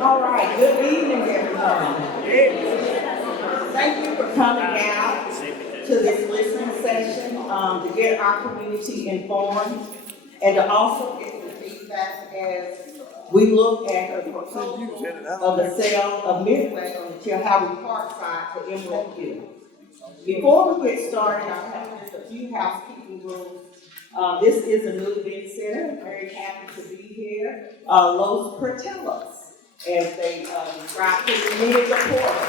All right, good evening, everyone. Thank you for coming out to this listening session to get our community informed and to also get the feedback as we look at the proposal of the sale of Midway on the Chilhowee Park side to Emerald Hill. Before we get started, I have just a few housekeeping rules. This is a new event center. I'm very happy to be here. Los Portillos, as they describe to the minute reporter.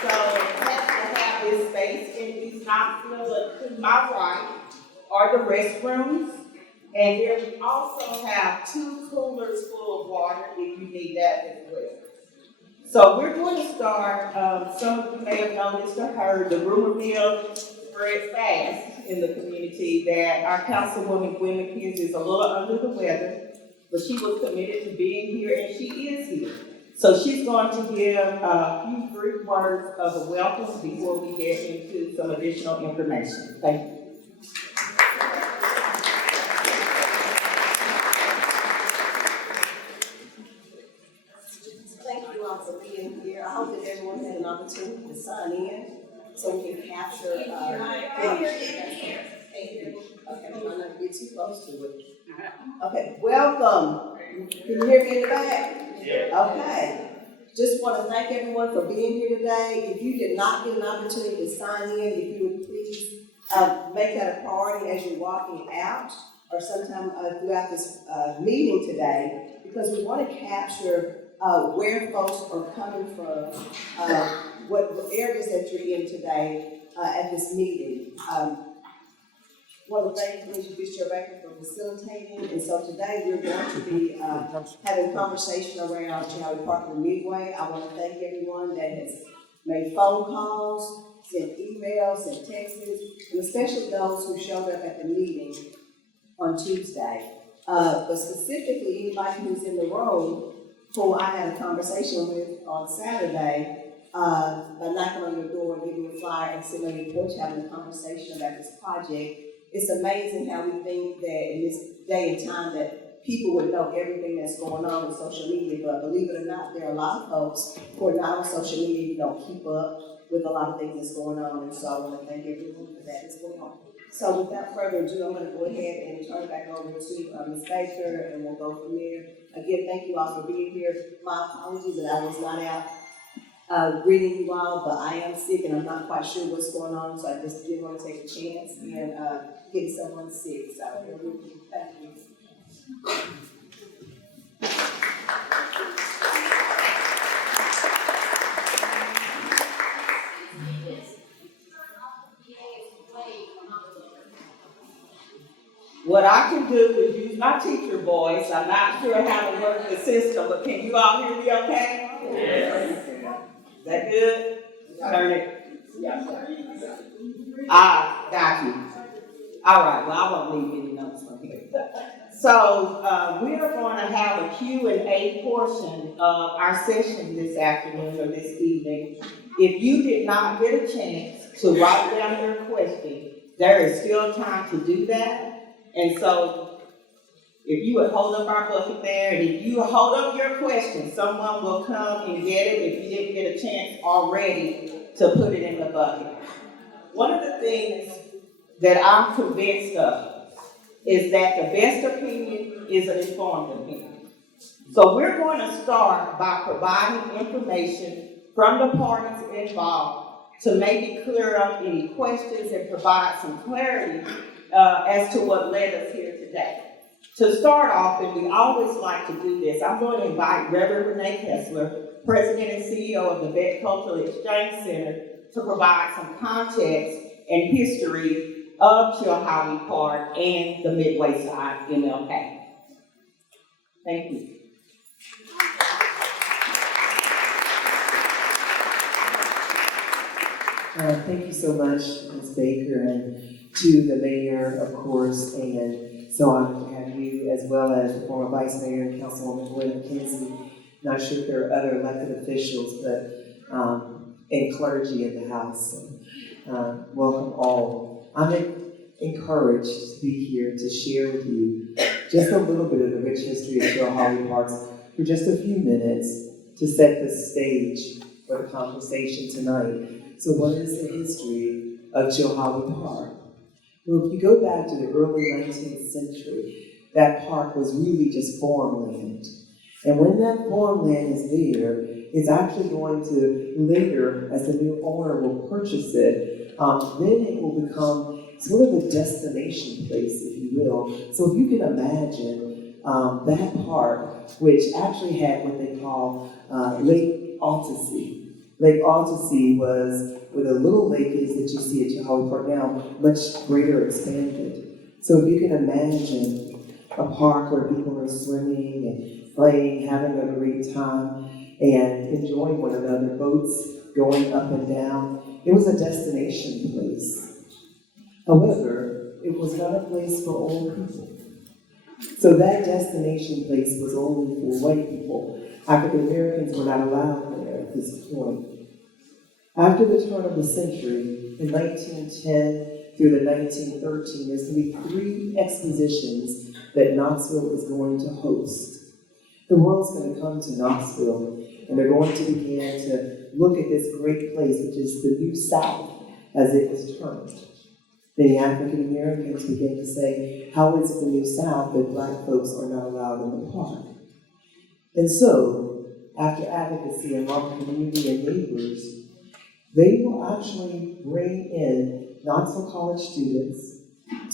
So happy to have this space in East Knoxville, but to my right are the restrooms. And here we also have 2 coolers full of water if you need that as well. So we're going to start, some of you may have noticed or heard, the rumor mill spread fast in the community that our Councilwoman Gwen McKenzie is a little under the weather, but she was committed to being here and she is here. So she's going to give a few brief words of a welcome before we get into some additional information. Thank you. Thank you all for being here. I hope that everyone had an opportunity to sign in so we can capture. Okay, I'm trying not to get too close to it. Okay, welcome. Can you hear me in the back? Yeah. Okay. Just want to thank everyone for being here today. If you did not get an opportunity to sign in, if you would please make that a priority as you're walking out or sometime throughout this meeting today, because we want to capture where folks are coming from, what areas that you're in today at this meeting. One of the things is Bishop Baker for facilitating, and so today we're going to be having a conversation around Chilhowee Park and Midway. I want to thank everyone that has made phone calls, sent emails, sent texts, and especially those who showed up at the meeting on Tuesday. But specifically, anybody who's in the room who I had a conversation with on Saturday, by knocking on your door and giving you a flyer and sitting on your porch having a conversation about this project. It's amazing how we think that in this day and time that people would know everything that's going on with social media, but believe it or not, there are a lot of folks who are not on social media who don't keep up with a lot of things that's going on, and so I want to thank everyone for that as well. So without further ado, I'm going to go ahead and turn it back over to Ms. Baker, and we'll go from there. Again, thank you all for being here. My apologies that I was not out greeting you all, but I am sick and I'm not quite sure what's going on, so I just didn't want to take a chance and get someone sick. So here with you. Thank you. What I can do is use my teacher voice. I'm not sure how to work the system, but can you all hear me okay? Yes. Is that good? Turn it. Got you. All right, well, I won't leave any notes from here. So we are going to have a Q&A portion of our session this afternoon or this evening. If you did not get a chance to write down your question, there is still time to do that. And so, if you would hold up our bucket there, and if you hold up your question, someone will come and get it if you didn't get a chance already to put it in the bucket. One of the things that I'm convinced of is that the best opinion is an informed opinion. So we're going to start by providing information from the parties involved to maybe clear up any questions and provide some clarity as to what led us here today. To start off, and we always like to do this, I'm going to invite Reverend Renee Kessler, President and CEO of the Vet Cultural Exchange Center, to provide some context and history of Chilhowee Park and the Midway side MLK. Thank you. Thank you so much, Ms. Baker, and to the mayor, of course, and so honored to have you, as well as the former vice mayor and councilwoman Gwen McKenzie. Not sure if there are other elected officials, but and clergy in the house. So, welcome all. I'm encouraged to be here to share with you just a little bit of the rich history of Chilhowee Park's for just a few minutes to set the stage for the conversation tonight. So what is the history of Chilhowee Park? Well, if you go back to the early 19th century, that park was really just farmland. And when that farmland is there, it's actually going to later, as the new owner will purchase it, then it will become sort of a destination place, if you will. So if you can imagine that park, which actually had what they call Lake Altasea. Lake Altasea was where the little lake is that you see at Chilhowee Park now, much greater expanded. So if you can imagine a park where people are swimming and playing, having a great time, and enjoying one another, boats going up and down, it was a destination place. However, it was not a place for old people. So that destination place was only for white people. African Americans were not allowed there at this point. After the turn of the century, in 1910 through the 1913, there's going to be 3 expositions that Knoxville is going to host. The world's going to come to Knoxville, and they're going to begin to look at this great place, which is the New South, as it was termed. Many African Americans begin to say, how is it the New South that black folks are not allowed in the park? And so, after advocacy among community and neighbors, they will actually bring in Knoxville College students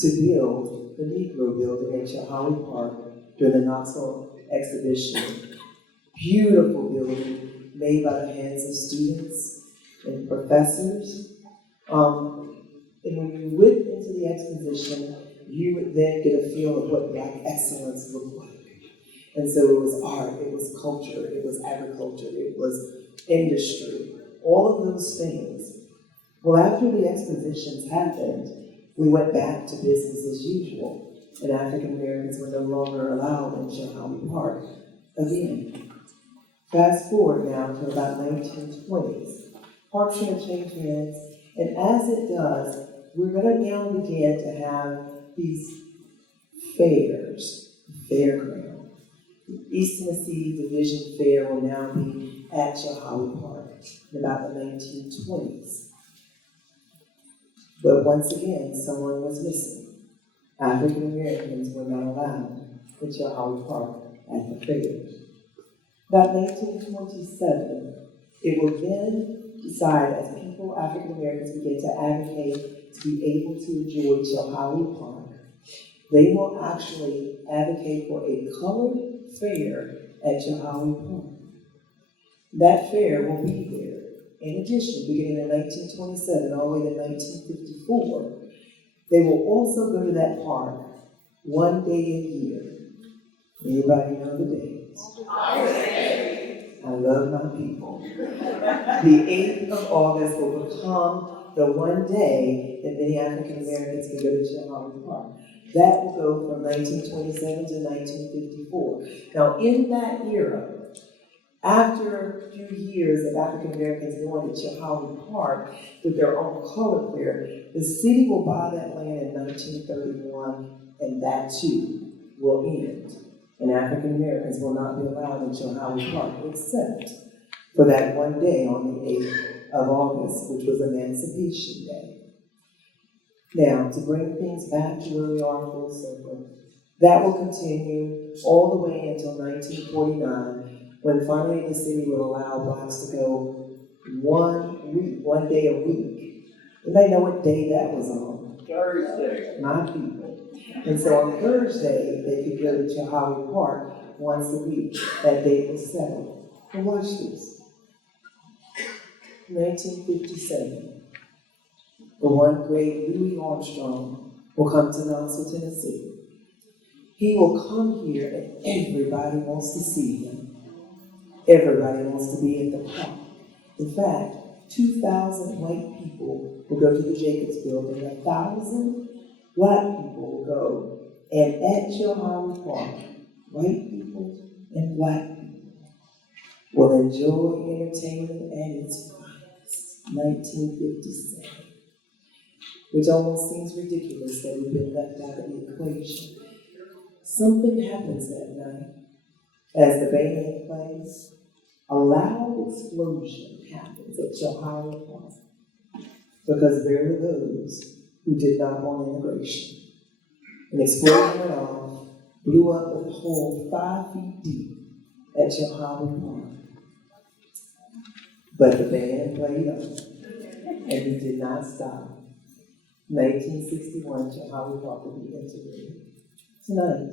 to build the Negro Building at Chilhowee Park during the Knoxville exhibition. Beautiful building made by the hands of students and professors. And when you went into the exposition, you would then get a feel of what Black excellence looked like. And so it was art, it was culture, it was agriculture, it was industry, all of those things. Well, after the expositions happened, we went back to business as usual, and African Americans were no longer allowed in Chilhowee Park again. Fast forward now to about 1920s. Park's going to change hands, and as it does, we're going to now begin to have these fairs, fairground. The East Tennessee Division Fair will now be at Chilhowee Park in about the 1920s. But once again, someone was missing. African Americans were not allowed in Chilhowee Park at the fair. About 1927, it will then decide, as people, African Americans, begin to advocate to be able to enjoy Chilhowee Park, they will actually advocate for a colored fair at Chilhowee Park. That fair will be there. In addition, beginning in 1927 all the way to 1954, they will also go to that park one day a year. Anybody know the date? I love my people. The 8th of August will become the one day that many African Americans can go to Chilhowee Park. That will go from 1927 to 1954. Now, in that era, after a few years of African Americans going to Chilhowee Park with their own color fair, the city will buy that land in 1931, and that too will end. And African Americans will not be allowed in Chilhowee Park except for that one day on the 8th of August, which was Emancipation Day. Now, to bring things back to where we are full circle, that will continue all the way until 1949, when finally the city will allow blacks to go one day a week. Anybody know what day that was on? Thursday. My people. And so on Thursday, they could go to Chilhowee Park once a week. That date was settled. And watch this. 1957. The one great Louis Armstrong will come to Knoxville, Tennessee. He will come here and everybody wants to see him. Everybody wants to be at the park. In fact, 2,000 white people will go to the Jacobs Building, 1,000 black people will go. And at Chilhowee Park, white people and black people will enjoy entertainment at its finest. 1957. Which almost seems ridiculous that we've been left out of the equation. Something happens that night. As the band plays, a loud explosion happens at Chilhowee Park because there were those who did not want integration. An explosion went off, blew up a hole 5 feet deep at Chilhowee Park. But the band played on, and we did not stop. 1961, Chilhowee Park will be integrated. Tonight,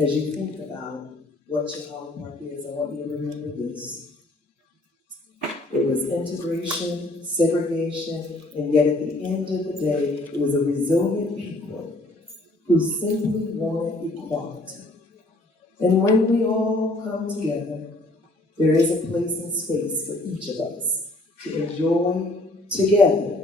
as you think about what Chilhowee Park is, I want you to remember this. It was integration, segregation, and yet at the end of the day, it was a resilient people who simply wanted equality. And when we all come together, there is a place and space for each of us to enjoy together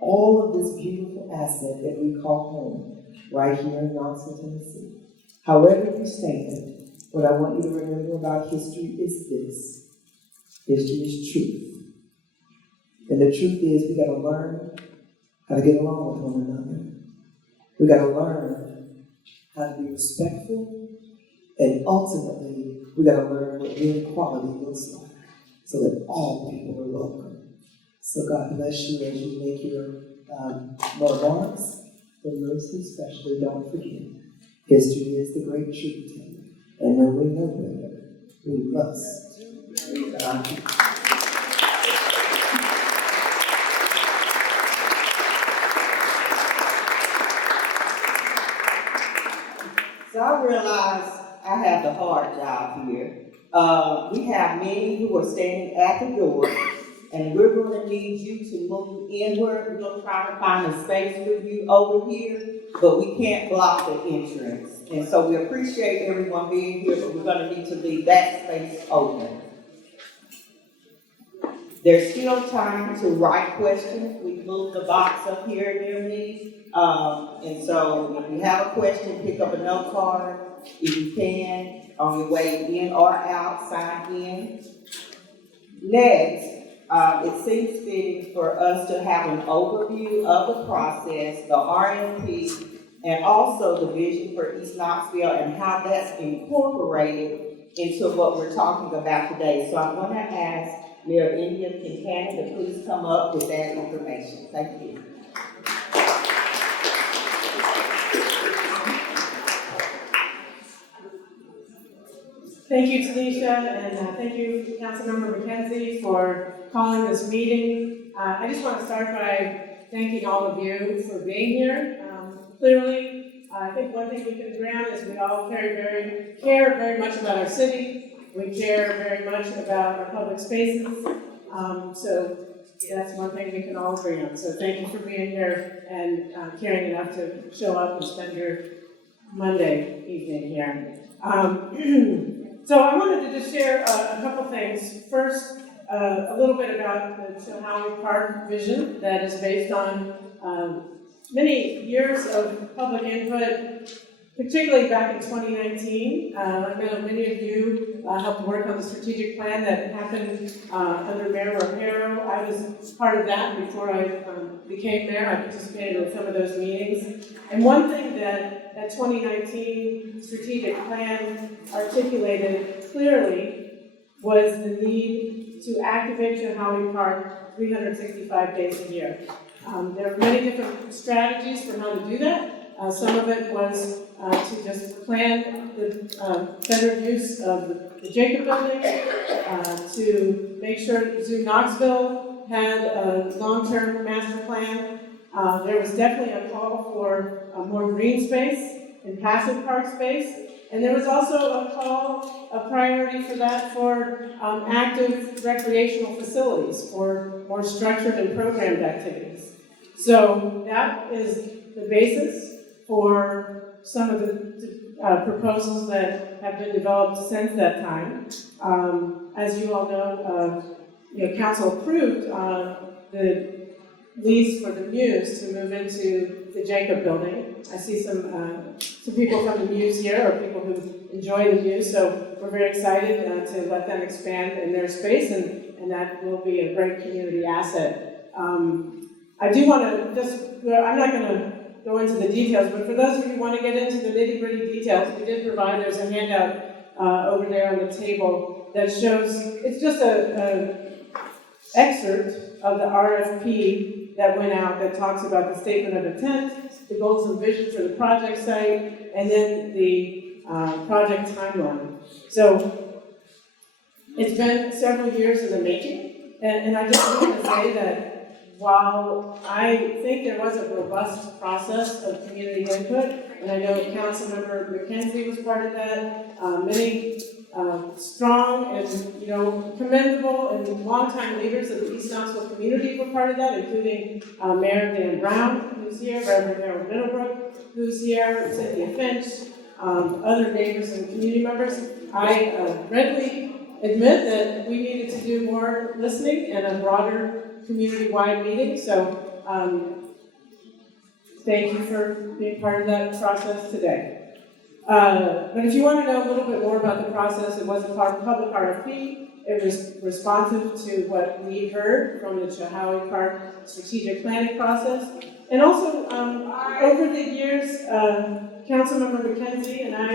all of this beautiful asset that we call home right here in Knoxville, Tennessee. However you stand, what I want you to remember about history is this. History is truth. And the truth is we gotta learn how to get along with one another. We gotta learn how to be respectful, and ultimately, we gotta learn what real equality looks like so that all people are welcome. So God bless you as you make your remarks, but most especially don't forget, history is the great truth teller. And when we know better, we must. So I realize I have the hard job here. We have many who are standing at the door, and we're going to need you to move inward. We're going to try to find a space for you over here, but we can't block the entrance. And so we appreciate everyone being here, but we're going to need to leave that space open. There's still time to write questions. We moved the box up here near me. And so if you have a question, pick up a note card. If you can, on your way in or out, sign in. Next, it seems fitting for us to have an overview of the process, the RFP, and also the vision for East Knoxville and how that's incorporated into what we're talking about today. So I'm going to ask Mayor India Kincannon to please come up with that information. Thank you. Thank you, Tanisha, and thank you, Councilmember McKenzie, for calling this meeting. I just want to start by thanking all of you for being here. Clearly, I think one thing we can agree on is we all care very much about our city. We care very much about our public spaces. So that's one thing we can all agree on. So thank you for being here and caring enough to show up and spend your Monday evening here. So I wanted to just share a couple things. First, a little bit about the Chilhowee Park vision that is based on many years of public input, particularly back in 2019. I know many of you helped work on the strategic plan that happened under Mayor Romero. I was part of that before I became mayor. I participated in some of those meetings. And one thing that 2019 strategic plan articulated clearly was the need to activate Chilhowee Park 365 days a year. There are many different strategies for how to do that. Some of it was to just plan the better use of the Jacob Building, to make sure Zoo Knoxville had a long-term master plan. There was definitely a call for more green space and passive park space. And there was also a priority for that for active recreational facilities, for more structured and programmed activities. So that is the basis for some of the proposals that have been developed since that time. As you all know, Council approved the lease for the Muse to move into the Jacob Building. I see some people from the Muse here, or people who enjoy the Muse, so we're very excited to let them expand in their space, and that will be a great community asset. I do want to just, I'm not going to go into the details, but for those of you who want to get into the nitty-gritty details, we did provide, there's a handout over there on the table that shows, it's just a excerpt of the RFP that went out that talks about the statement of intent, the goals and vision for the project site, and then the project timeline. So it's been several years in the making, and I just want to say that while I think there was a robust process of community input, and I know Councilmember McKenzie was part of that, many strong and commendable and longtime leaders of the East Knoxville community were part of that, including Mayor Dan Brown, who's here, Reverend Harold Middlebrook, who's here, Cynthia Finch, other neighbors and community members. I readily admit that we needed to do more listening and a broader community-wide meeting, so thank you for being part of that process today. But if you want to know a little bit more about the process, it was a public RFP. It was responsive to what we heard from the Chilhowee Park strategic planning process. And also, over the years, Councilmember McKenzie and I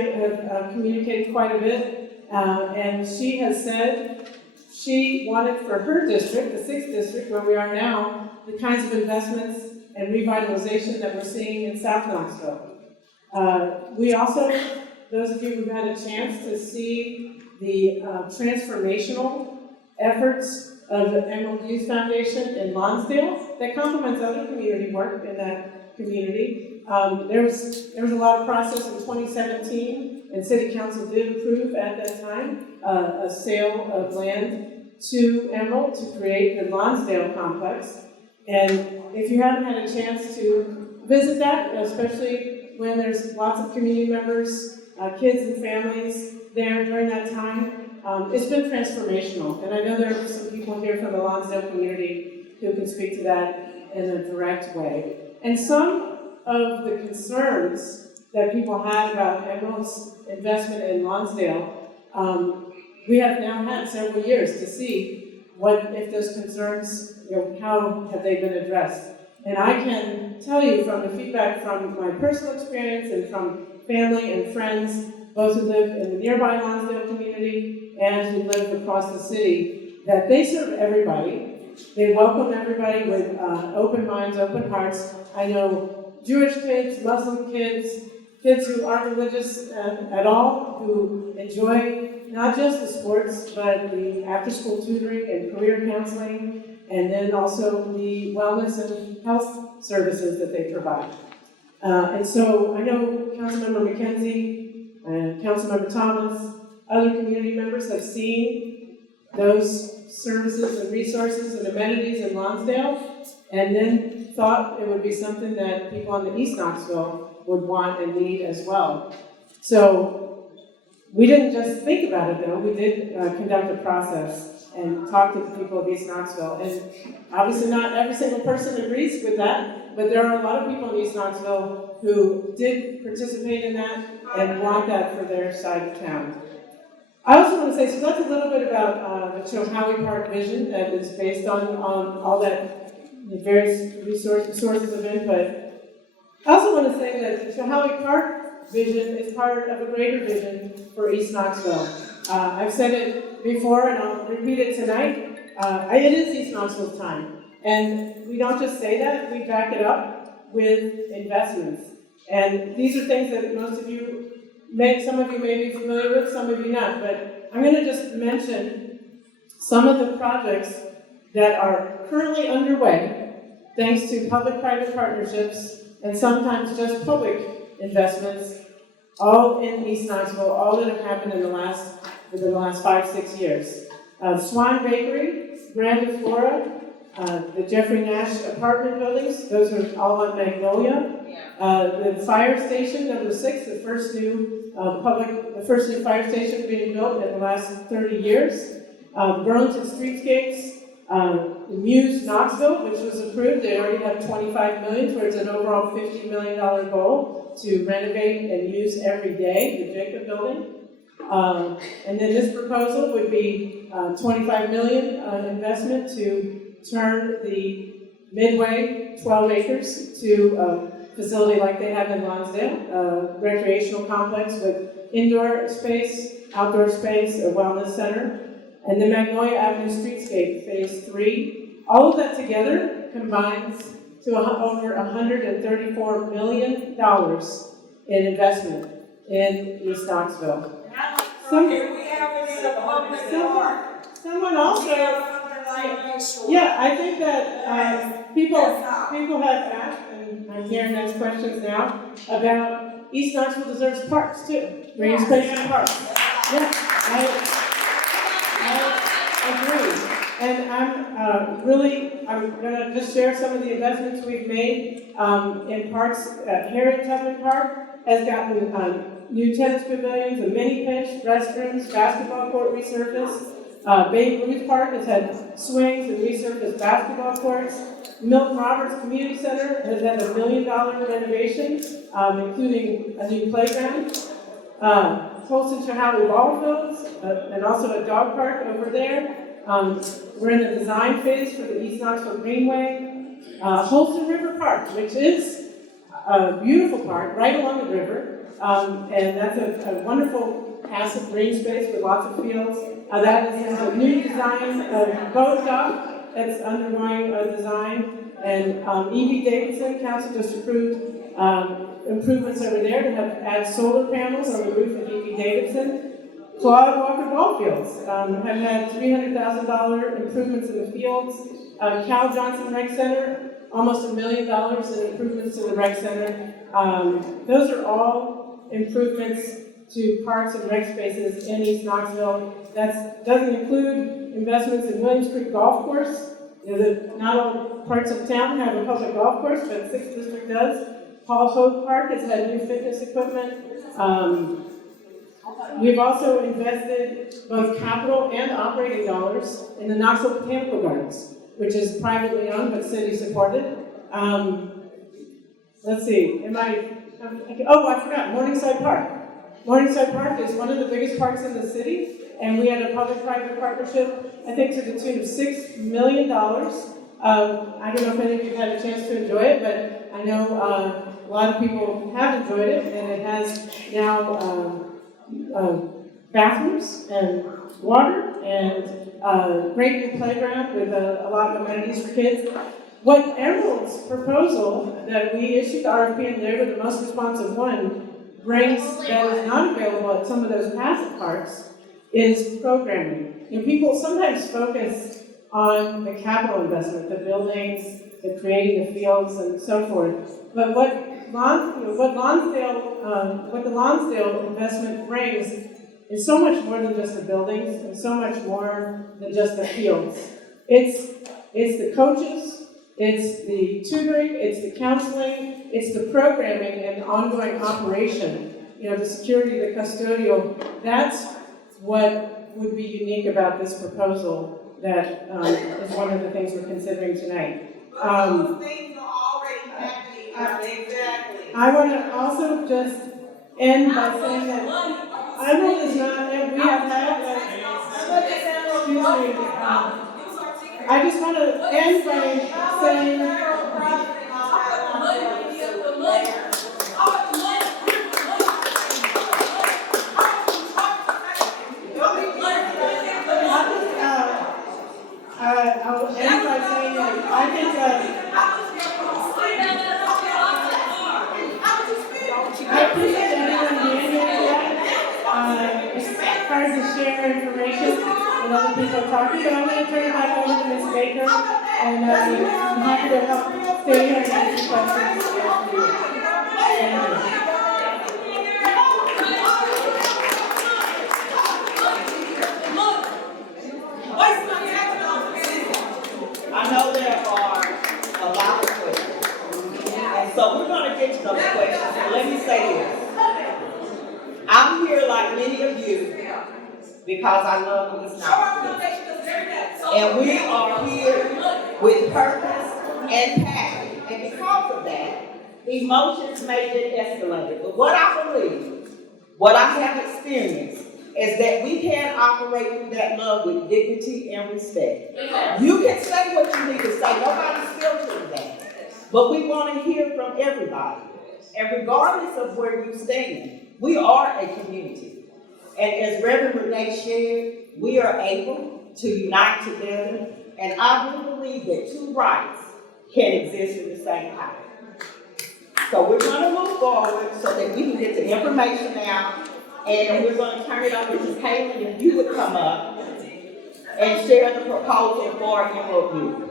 have communicated quite a bit, and she has said she wanted for her district, the 6th district, where we are now, the kinds of investments and revitalization that we're seeing in South Knoxville. We also, those of you who've had a chance to see the transformational efforts of the Emerald Youth Foundation in Lonsdale that complements other community work in that community. There was a lot of process in 2017, and City Council did approve at that time a sale of land to Emerald to create the Lonsdale complex. And if you haven't had a chance to visit that, especially when there's lots of community members, kids and families there during that time, it's been transformational. And I know there are some people here from the Lonsdale community who can speak to that in a direct way. And some of the concerns that people had about Emerald's investment in Lonsdale, we have now had several years to see what, if those concerns, how have they been addressed. And I can tell you from the feedback from my personal experience and from family and friends, both who live in the nearby Lonsdale community and who live across the city, that they serve everybody. They welcome everybody with open minds, open hearts. I know Jewish kids, Muslim kids, kids who aren't religious at all, who enjoy not just the sports, but the after-school tutoring and career counseling, and then also the wellness and health services that they provide. And so I know Councilmember McKenzie and Councilmember Thomas, other community members have seen those services and resources and amenities in Lonsdale, and then thought it would be something that people in the East Knoxville would want and need as well. So we didn't just think about it though, we did conduct a process and talk to the people of East Knoxville. And obviously not every single person agrees with that, but there are a lot of people in East Knoxville who did participate in that and want that for their side of town. I also want to say, so that's a little bit about the Chilhowee Park vision that is based on all that various sources of input. I also want to say that the Chilhowee Park vision is part of a greater vision for East Knoxville. I've said it before and I'll repeat it tonight. It is East Knoxville's time. And we don't just say that, we back it up with investments. And these are things that most of you some of you may be familiar with, some of you not, but I'm going to just mention some of the projects that are currently underway, thanks to public-private partnerships and sometimes just public investments, all in East Knoxville, all that have happened within the last 5-6 years. Swan Bakery, Grand Flora, the Jeffrey Nash apartment buildings, those are all on Magnolia. The fire station, number 6, the first new fire station being built in the last 30 years. Burlington Streetscapes, Muse Knoxville, which was approved. They already have $25 million towards an overall $50 million goal to renovate and use every day, the Jacob building. And then this proposal would be $25 million investment to turn the Midway 12 acres to facility like they have in Lonsdale, a recreational complex with indoor space, outdoor space, a wellness center, and the Magnolia Avenue Streetscape Phase 3. All of that together combines to over $134 million in investment in East Knoxville. Someone also, yeah, I think that people have asked, and I'm hearing those questions now, about East Knoxville deserves parks too, green space and parks. Yeah, I agree. And I'm gonna just share some of the investments we've made in parks. Harriet Tubman Park has gotten new tennis pavilions, a mini pitch, restrooms, basketball court resurfaced. Babe Ruth Park has had swings and resurfaced basketball courts. Milton Roberts Community Center has had $1 million renovation, including a new playground. Holston Chilhowee ball fields, and also a dog park over there. We're in the design phase for the East Knoxville Greenway. Holston River Park, which is a beautiful park right along the river. And that's a wonderful passive green space with lots of fields. That is a new design boat dock that's undergoing a design. And E.B. Davidson Council just approved improvements over there to add solar panels on the roof of E.B. Davidson. Claude Walker ball fields have had $300,000 improvements in the fields. Cal Johnson Rec Center, almost $1 million in improvements to the rec center. Those are all improvements to parks and rec spaces in East Knoxville. That doesn't include investments in Williams Creek Golf Course. Not all parts of town have a public golf course, but 6th District does. Paul Hogue Park has had new fitness equipment. We've also invested both capital and operating dollars in the Knoxville Botanical Gardens, which is privately owned but city supported. Let's see, I forgot, Morningside Park. Morningside Park is one of the biggest parks in the city, and we had a public-private partnership, I think to the tune of $6 million. I don't know if any of you had a chance to enjoy it, but I know a lot of people have enjoyed it, and it has now bathrooms and water and great new playground with a lot of amenities for kids. What Emerald's proposal that we issued the RFP and they were the most responsive one brings that is not available at some of those passive parks is programming. People sometimes focus on the capital investment, the buildings, the creating the fields and so forth. But what the Lonsdale investment brings is so much more than just the buildings and so much more than just the fields. It's the coaches, it's the tutoring, it's the counseling, it's the programming and ongoing operation. The security, the custodial. That's what would be unique about this proposal that is one of the things we're considering tonight. Those things are already happening. Exactly. I want to also just end by saying that Emerald is not, we have had, excuse me, I just want to end by saying, I'll end by saying that I think I appreciate everyone being here today. It's hard to share information when other people are talking, but I'm going to turn it back over to Ms. Baker, and I'm happy to help stay here and answer questions after you. Thank you. I know there are a lot of questions. And so we're going to get to those questions. And let me say this. I'm here like many of you because I love East Knoxville. And we are here with purpose and passion. And because of that, emotions may get escalated. But what I believe, what I have experienced, is that we can operate through that love with dignity and respect. You can say what you need to say. Nobody's filtering that. But we want to hear from everybody. And regardless of where you stand, we are a community. And as Reverend Renee shared, we are able to unite together. And I do believe that two rights can exist at the same time. So we're going to move forward so that we can get the information out. And we're going to turn it over to Caitlin, if you would come up and share the proposal for MOU.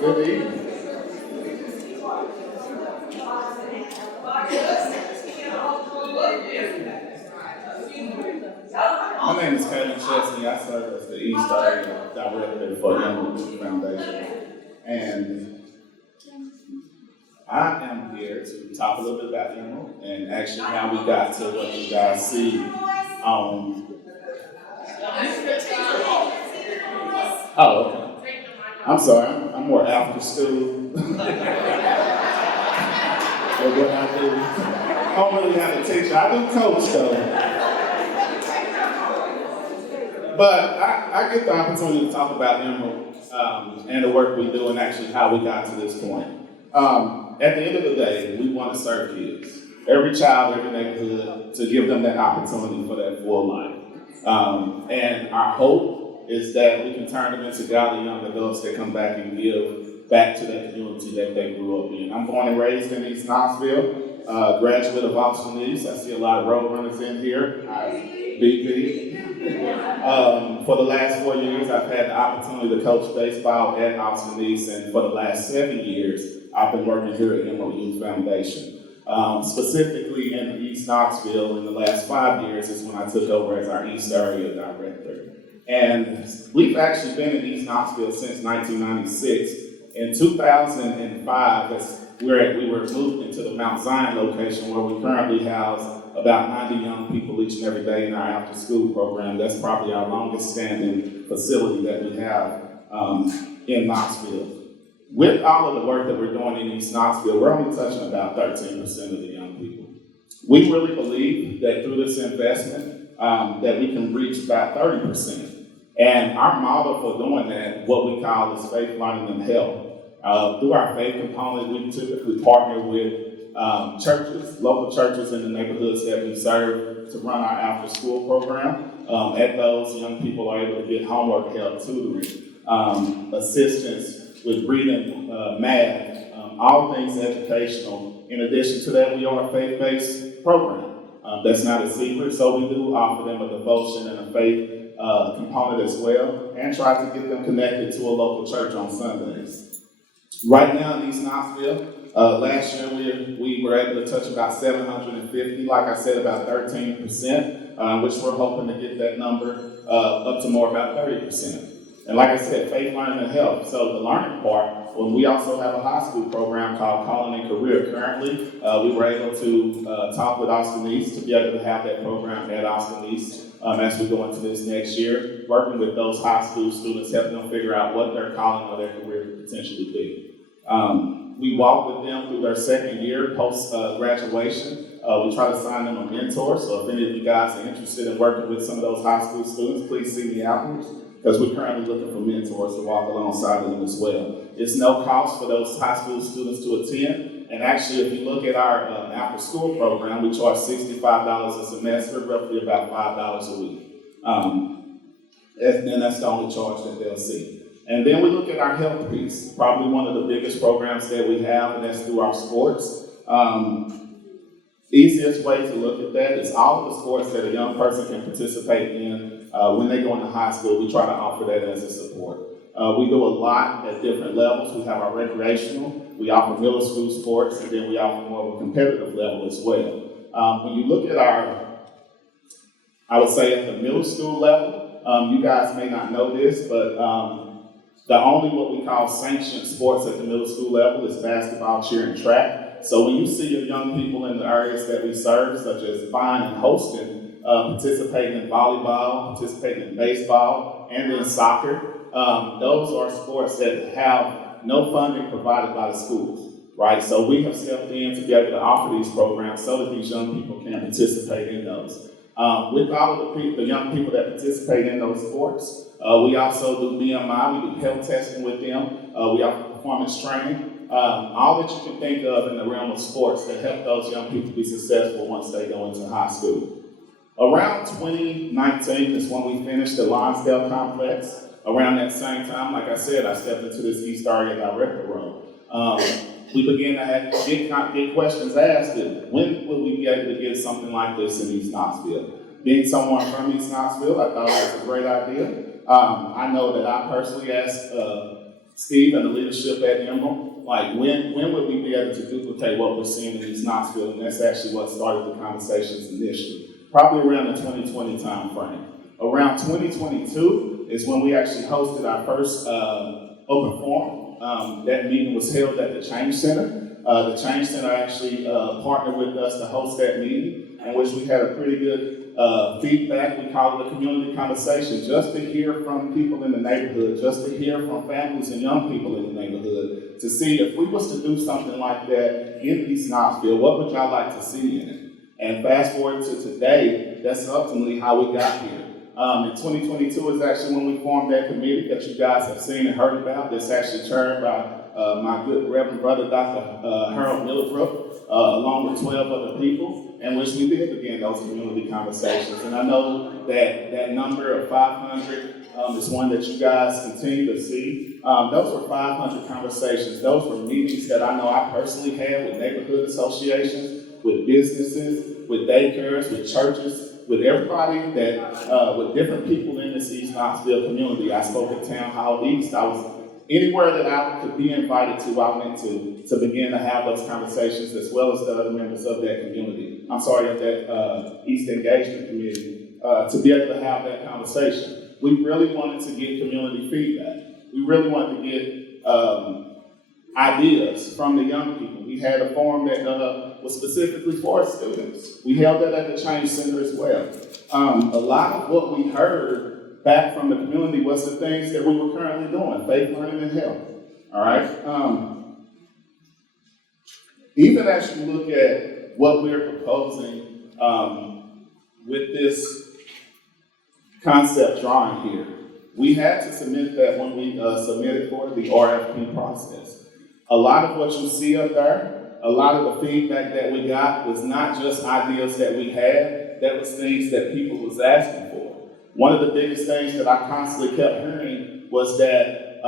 Good evening. My name is Kevin Chesney. I serve as the East Area Director for Young Foundation. And I am here to talk a little bit about Emerald and actually how we got to what you guys see on. Oh, okay. I'm sorry, I'm more after school. Or what I do. I don't really have a teacher. I do coach though. But I get the opportunity to talk about Emerald and the work we do and actually how we got to this point. At the end of the day, we want to serve kids. Every child, every neighborhood, to give them that opportunity for that full life. And our hope is that we can turn them into godly young adults that come back and give back to that community that they grew up in. I'm born and raised in East Knoxville, graduate of Austin East. I see a lot of road runners in here. BB. For the last 4 years, I've had the opportunity to coach baseball at Austin East, and for the last 7 years, I've been working here at Emerald Youth Foundation. Specifically in East Knoxville, in the last 5 years is when I took over as our East Area Director. And we've actually been in East Knoxville since 1996. In 2005, we were moved into the Mount Zion location where we currently house about 90 young people each and every day in our after-school program. That's probably our longest-standing facility that we have in Knoxville. With all of the work that we're doing in East Knoxville, we're only touching about 13% of the young people. We really believe that through this investment, that we can reach about 30%. And our model for doing that, what we call is faith, learning, and health. Through our faith component, we typically partner with churches, local churches in the neighborhoods that we serve to run our after-school program. At those, young people are able to get homework help, tutoring, assistance with reading, math, all things educational. In addition to that, we are a faith-based program. That's not a secret, so we do offer them a devotion and a faith component as well, and try to get them connected to a local church on Sundays. Right now in East Knoxville, last year we were able to touch about 750, like I said, about 13%, which we're hoping to get that number up to more about 30%. And like I said, faith, learning, and health. So the learning part, well, we also have a high school program called Calling and Career. Currently, we were able to talk with Austin East to be able to have that program at Austin East as we go into this next year, working with those high school students, helping them figure out what their calling or their career could potentially be. We walk with them through their second year post-graduation. We try to sign them a mentor, so if any of you guys are interested in working with some of those high school students, please see me afterwards, because we're currently looking for mentors to walk alongside of them as well. It's no cost for those high school students to attend, and actually if you look at our after-school program, we charge $65 a semester, roughly about $5 a week. And that's the only charge that they'll see. And then we look at our health piece, probably one of the biggest programs that we have, and that's through our sports. Easiest way to look at that is all of the sports that a young person can participate in when they go into high school. We try to offer that as a support. We do a lot at different levels. We have our recreational, we offer middle school sports, and then we offer more of a competitive level as well. When you look at I would say at the middle school level, you guys may not know this, but the only what we call sanctioned sports at the middle school level is basketball, cheer, and track. So when you see your young people in the areas that we serve, such as Vine and Holston, participating in volleyball, participating in baseball, and then soccer. Those are sports that have no funding provided by the schools, right? So we have stepped in to be able to offer these programs so that these young people can participate in those. With all of the young people that participate in those sports, we also do BMI, we do health testing with them, we offer performance training, all that you can think of in the realm of sports that help those young people be successful once they go into high school. Around 2019 is when we finished the Lonsdale complex. Around that same time, like I said, I stepped into this East Area Director role. We began to get questions asked of when will we be able to get something like this in East Knoxville? Being someone from East Knoxville, I thought it was a great idea. I know that I personally asked Steve and the leadership at Emerald, like when would we be able to duplicate what we're seeing in East Knoxville? And that's actually what started the conversations initially, probably around the 2020 time frame. Around 2022 is when we actually hosted our first open forum. That meeting was held at the Change Center. The Change Center actually partnered with us to host that meeting, in which we had a pretty good feedback. We call it a community conversation, just to hear from people in the neighborhood, just to hear from families and young people in the neighborhood, to see if we was to do something like that in East Knoxville, what would y'all like to see in it? And fast forward to today, that's ultimately how we got here. In 2022 is actually when we formed that committee that you guys have seen and heard about. That's actually chaired by my good Reverend Brother Dr. Harold Millibrook, along with 12 other people, in which we did begin those community conversations. And I know that that number of 500 is one that you guys continue to see. Those were 500 conversations. Those were meetings that I know I personally had with neighborhood associations, with businesses, with daycares, with churches, with everybody that, with different people in this East Knoxville community. I spoke at Town Hall East. I was anywhere that I could be invited to, I went to begin to have those conversations, as well as the other members of that community. I'm sorry, of that East Engagement Committee, to be able to have that conversation. We really wanted to get community feedback. We really wanted to get ideas from the young people. We had a forum that was specifically for students. We held that at the Change Center as well. A lot of what we heard back from the community was the things that we were currently doing, faith, learning, and health. All right. Even as you look at what we're proposing with this concept drawing here, we had to submit that when we submitted for the RFP process. A lot of what you see up there, a lot of the feedback that we got was not just ideas that we had, that was things that people was asking for. One of the biggest things that I constantly kept hearing was that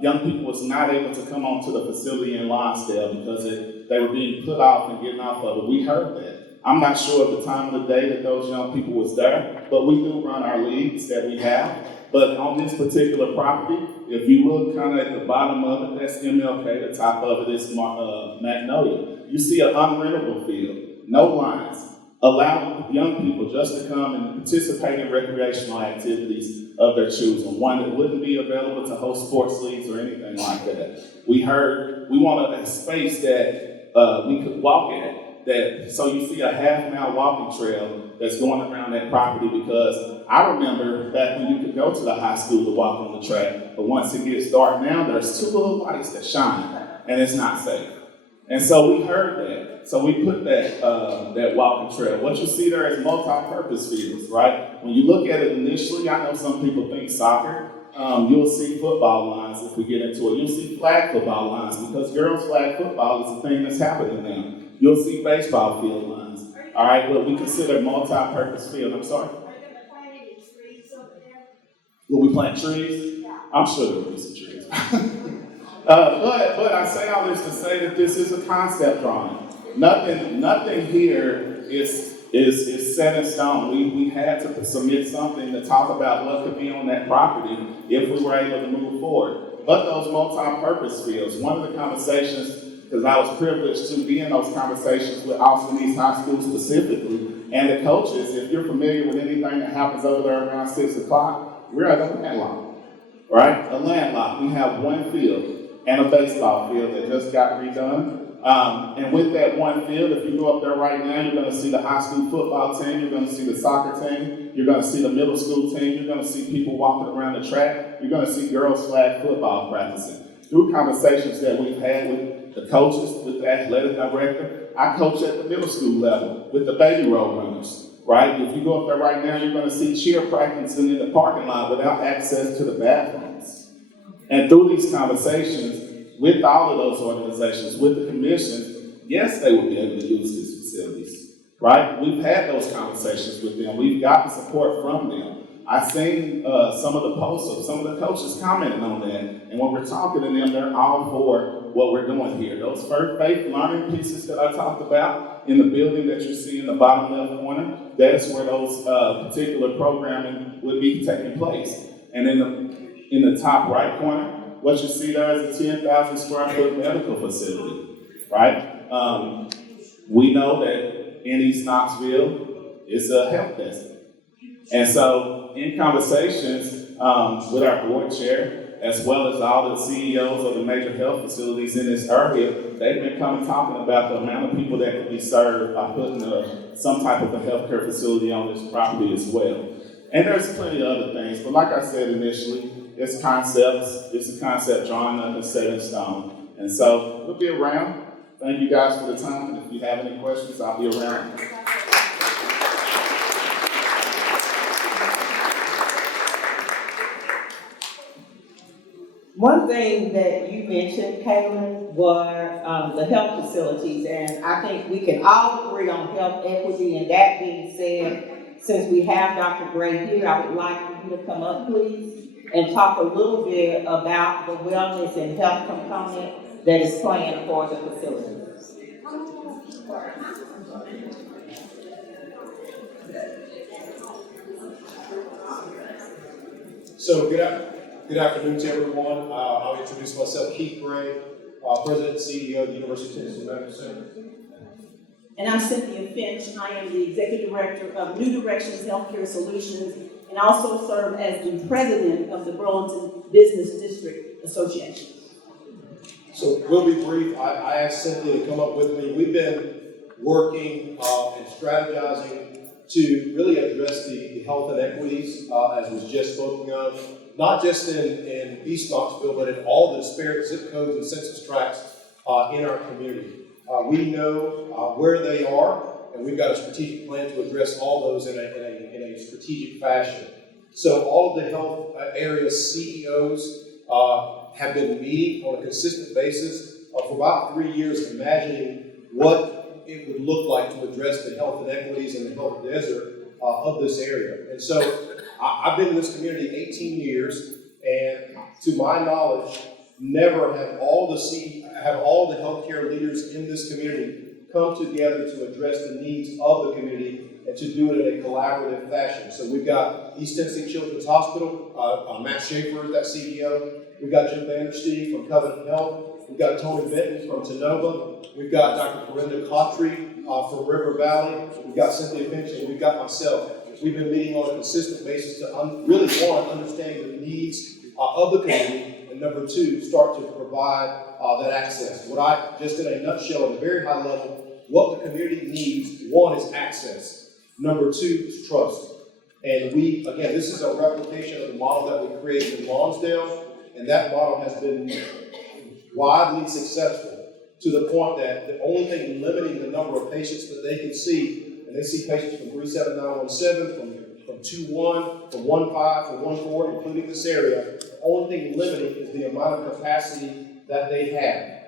young people was not able to come onto the facility in Lonsdale because they were being put off and getting off of it. We heard that. I'm not sure of the time of the day that those young people was there, but we do run our leagues that we have. But on this particular property, if you look kind of at the bottom of it, that's MLK, the top of it is Magnolia. You see an unrentable field, no lines, allowing young people just to come and participate in recreational activities of their choosing, one that wouldn't be available to host sports leagues or anything like that. We heard we wanted a space that we could walk at. So you see a half-mile walking trail that's going around that property, because I remember back when you could go to the high school to walk on the track, but once it gets dark now, there's two little lights that shine, and it's not safe. And so we heard that. So we put that walking trail. What you see there is multi-purpose fields, right? When you look at it initially, I know some people think soccer. You'll see football lines if we get into it. You'll see flag football lines, because girls flag football is a thing that's happening now. You'll see baseball field lines. All right, but we consider multi-purpose field. I'm sorry? Are they gonna plant any trees over there? Will we plant trees? Yeah. I'm sure there will be some trees. But I say all this to say that this is a concept drawing. Nothing here is set in stone. We had to submit something to talk about what could be on that property if we were able to move forward. But those multi-purpose fields, one of the conversations, because I was privileged to be in those conversations with Austin East High School specifically, and the coaches, if you're familiar with anything that happens over there around 6 o'clock, we're at a landlock, right? A landlock. We have one field. and a baseball field that just got redone. And with that one field, if you go up there right now, you're gonna see the high school football team, you're gonna see the soccer team, you're gonna see the middle school team, you're gonna see people walking around the track, you're gonna see girls flag football practicing. Through conversations that we've had with the coaches, with the athletic director, I coach at the middle school level with the baby road runners, right? If you go up there right now, you're gonna see cheer practicing in the parking lot without access to the bathrooms. And through these conversations, with all of those organizations, with the commissions, yes, they will be able to use these facilities, right? We've had those conversations with them. We've gotten support from them. I've seen some of the posts of some of the coaches commenting on that. And when we're talking to them, they're all for what we're doing here. Those faith learning pieces that I talked about in the building that you see in the bottom left corner, that's where those particular programming would be taking place. And in the top right corner, what you see there is a 10,000 square foot medical facility, right? We know that in East Knoxville, it's a health desk. And so in conversations with our board chair, as well as all the CEOs of the major health facilities in this area, they've been coming talking about the amount of people that could be served by putting some type of a healthcare facility on this property as well. And there's plenty of other things, but like I said initially, it's concepts, it's a concept drawing up and set in stone. And so we'll be around. Thank you guys for the time, and if you have any questions, I'll be around. One thing that you mentioned, Caitlin, were the health facilities, and I think we can all agree on health equity. And that being said, since we have Dr. Gray here, I would like for you to come up, please, and talk a little bit about the wellness and health component that is planned for the facility. So good afternoon to everyone. I'll introduce myself, Keith Gray, President and CEO of the University of Tennessee Medical Center. And I'm Cynthia Finch. I am the Executive Director of New Directions Healthcare Solutions and also serve as the President of the Burlington Business District Association. So we'll be brief. I asked Cynthia to come up with me. We've been working and strategizing to really address the health inequities, as was just spoken of, not just in East Knoxville, but in all the disparate zip codes and census tracts in our community. We know where they are, and we've got a strategic plan to address all those in a strategic fashion. So all of the health area CEOs have been meeting on a consistent basis for about 3 years, imagining what it would look like to address the health inequities and the health desert of this area. And so I've been in this community 18 years, and to my knowledge, never have all the healthcare leaders in this community come together to address the needs of the community and to do it in a collaborative fashion. So we've got East Tennessee Children's Hospital, Matt Schaefer is that CEO. We've got Jim Vanderstee from Covenant Health. We've got Tony Benton from Tenova. We've got Dr. Corinda Cautry from River Valley. We've got Cynthia Finch, and we've got myself. We've been meeting on a consistent basis to really, one, understand the needs of the community, and number two, start to provide that access. What I just in a nutshell, at a very high level, what the community needs, one is access. Number two is trust. And we, again, this is a replication of the model that we created in Lonsdale, and that model has been widely successful to the point that the only thing limiting the number of patients that they can see, and they see patients from 37917, from 21, from 15, from 14, including this area, the only thing limiting is the amount of capacity that they have.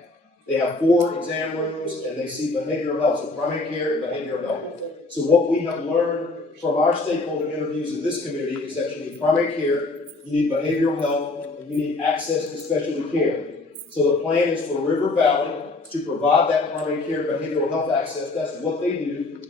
They have 4 exam rooms, and they see behavioral health, so primary care and behavioral health. So what we have learned from our stakeholder interviews in this community is that you need primary care, you need behavioral health, and you need access to specialty care. So the plan is for River Valley to provide that primary care and behavioral health access. That's what they do.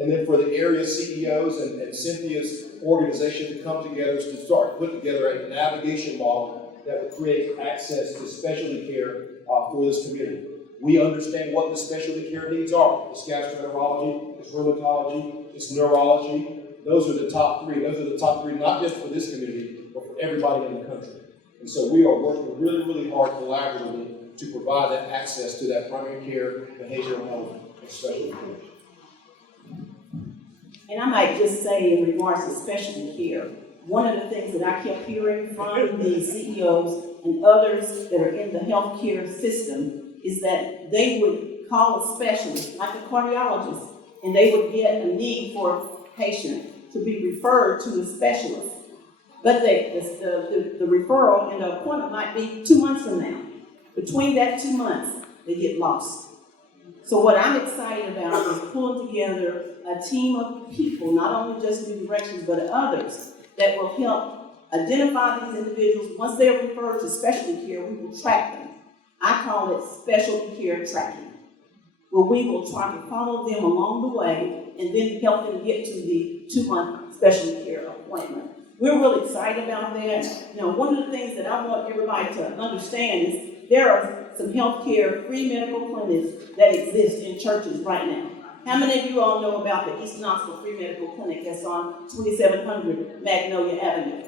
And then for the area CEOs and Cynthia's organization to come together to start putting together a navigation model that would create access to specialty care for this community. We understand what the specialty care needs are. It's gastroenterology, it's rheumatology, it's neurology. Those are the top 3. Those are the top 3, not just for this community, but for everybody in the country. And so we are working really, really hard collaboratively to provide that access to that primary care, behavioral health, and specialty care. And I might just say in regards to specialty care, one of the things that I kept hearing from the CEOs and others that are in the healthcare system is that they would call a specialist, like a cardiologist, and they would get a need for a patient to be referred to a specialist. But the referral and the appointment might be 2 months from now. Between that 2 months, they get lost. So what I'm excited about is pulling together a team of people, not only just New Directions, but others, that will help identify these individuals. Once they're referred to specialty care, we will track them. I call it specialty care tracking, where we will try to follow them along the way and then help them get to the 2-month specialty care appointment. We're really excited about that. You know, one of the things that I want everybody to understand is there are some healthcare free medical clinics that exist in churches right now. How many of you all know about the East Knoxville Free Medical Clinic that's on 2700 Magnolia Avenue?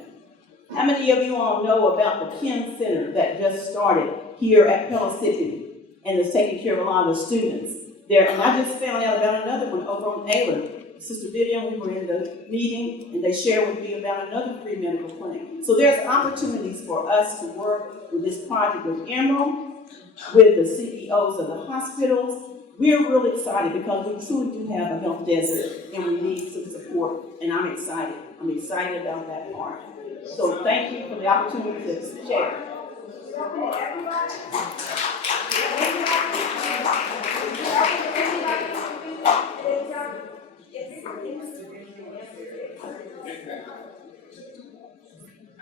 How many of you all know about the Kim Center that just started here at Pellissippi and is taking care of a lot of the students there? And I just found out about another one over on Ayler. Sister Vivian, we were in the meeting and they shared with me about another free medical clinic. So there's opportunities for us to work with this project with Emerald, with the CEOs of the hospitals. We're really excited because we truly do have a health desert and we need some support, and I'm excited. I'm excited about that part. So thank you for the opportunity to share.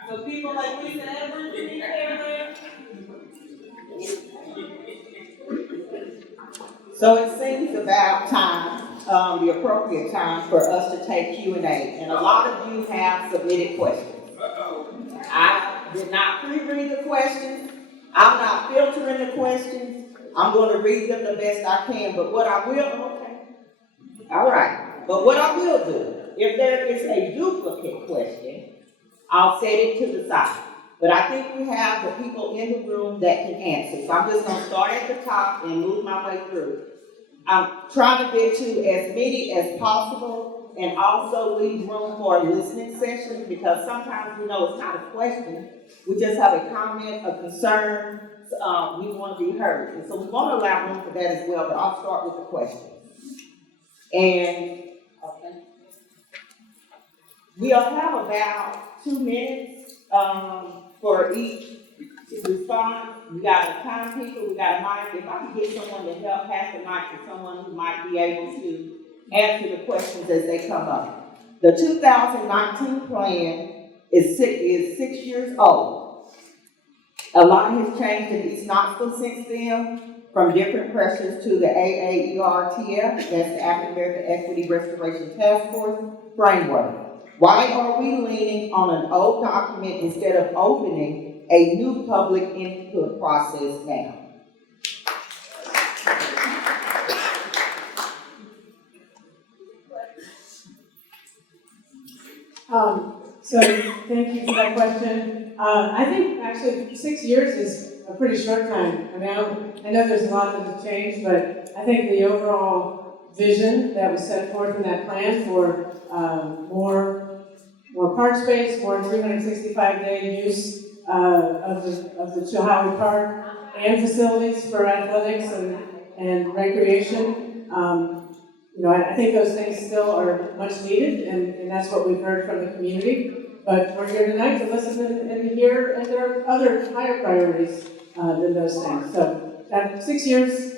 So people like Lisa Edwards, you need camera. So it seems about time, the appropriate time for us to take Q&A, and a lot of you have submitted questions. I did not pre-read the questions. I'm not filtering the questions. I'm going to read them the best I can, but what I will, all right, but what I will do, if there is a duplicate question, I'll set it to the side. But I think we have the people in the room that can answer. So I'm just going to start at the top and move my way through. I'm trying to get to as many as possible and also leave room for a listening session, because sometimes we know it's not a question. We just have a comment, a concern. We want to be heard. And so we want to allow room for that as well, but I'll start with the question. And okay. We'll have about 2 minutes for each to respond. We got a timekeeper, we got a mic. If I can get someone to help pass the mic to someone who might be able to answer the questions as they come up. The 2019 plan is 6 years old. A lot has changed in East Knoxville since then, from different pressures to the AAERTF, that's the African American Equity Restoration Task Force framework. Why are we leaning on an old document instead of opening a new public input process now? So thank you for that question. I think actually 6 years is a pretty short time. I mean, I know there's a lot that has changed, but I think the overall vision that was set forth in that plan for more park space, more 365-day use of the Chilhowee Park and facilities for athletics and recreation. I think those things still are much needed, and that's what we've heard from the community. But we're here tonight to listen and hear, and there are other higher priorities than those things. So that 6 years,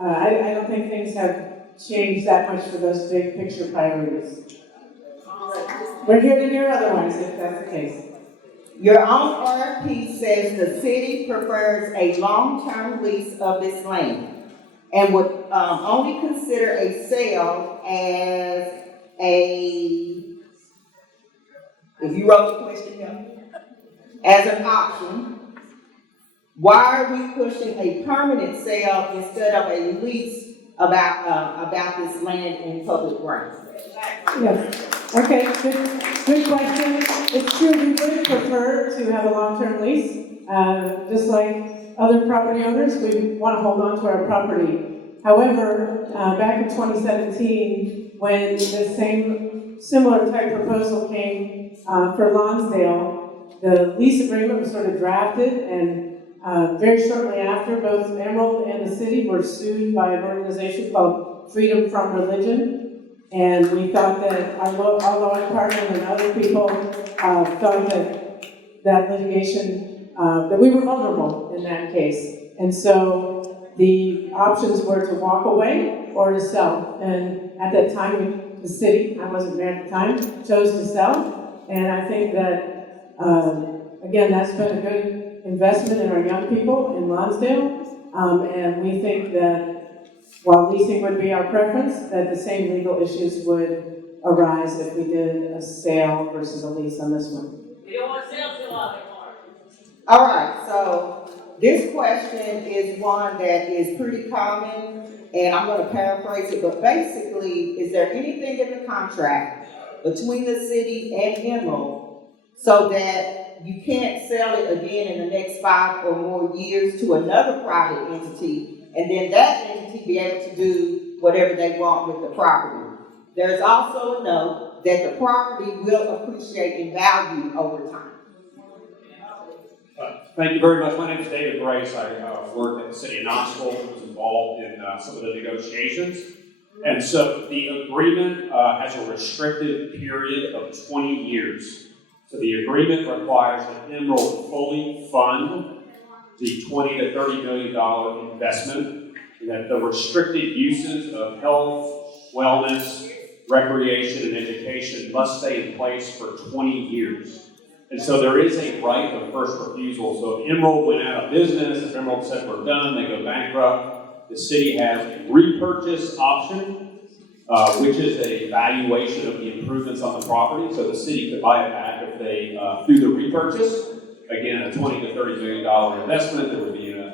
I don't think things have changed that much for those big picture priorities. We're here to hear otherwise, if that's the case. Your own RFP says the city prefers a long-term lease of this land and would only consider a sale as if you wrote the question here, as an option. Why are we pushing a permanent sale instead of a lease about this land in public grounds? Yes. Okay, good question. It's true, we would prefer to have a long-term lease, just like other property owners, we want to hold on to our property. However, back in 2017, when the similar type proposal came for Lonsdale, the lease agreement was sort of drafted, and very shortly after, both Emerald and the city were sued by an organization called Freedom from Religion. And we thought that our law department and other people thought that litigation, that we were vulnerable in that case. And so the options were to walk away or to sell. And at that time, the city, I wasn't there at the time, chose to sell. And I think that, again, that's been a good investment in our young people in Lonsdale. And we think that while leasing would be our preference, that the same legal issues would arise if we did a sale versus a lease on this one. We don't want to sell till out there. All right, so this question is one that is pretty common, and I'm going to paraphrase it, but basically, is there anything in the contract between the city and Emerald so that you can't sell it again in the next 5 or more years to another private entity, and then that entity be able to do whatever they want with the property? There's also a note that the property will appreciate in value over time. Thank you very much. My name is David Brace. I work at the city of Knoxville, was involved in some of the negotiations. And so the agreement has a restricted period of 20 years. So the agreement requires that Emerald fully fund the $20 to $30 million investment, and that the restricted uses of health, wellness, recreation, and education must stay in place for 20 years. And so there is a right of first refusal. So if Emerald went out of business, if Emerald said we're done, they go bankrupt, the city has a repurchase option, which is a valuation of the improvements on the property. So the city could buy it back if they, through the repurchase. Again, a $20 to $30 million investment, there would be an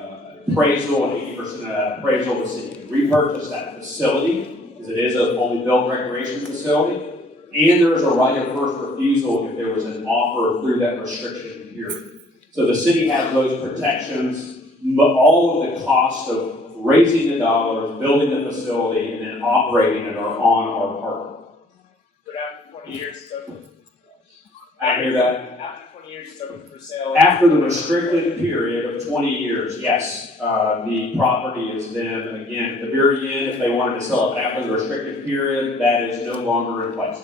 appraisal, and 80% of that appraisal, the city could repurchase that facility, because it is a fully built recreation facility. And there is a right of first refusal if there was an offer through that restriction period. So the city has those protections, but all of the cost of raising the dollars, building the facility, and then operating it are on our partner. But after 20 years, so I hear that. after 20 years, so for sale. After the restricted period of 20 years, yes, the property is then, again, at the very end, if they wanted to sell it after the restricted period, that is no longer in place.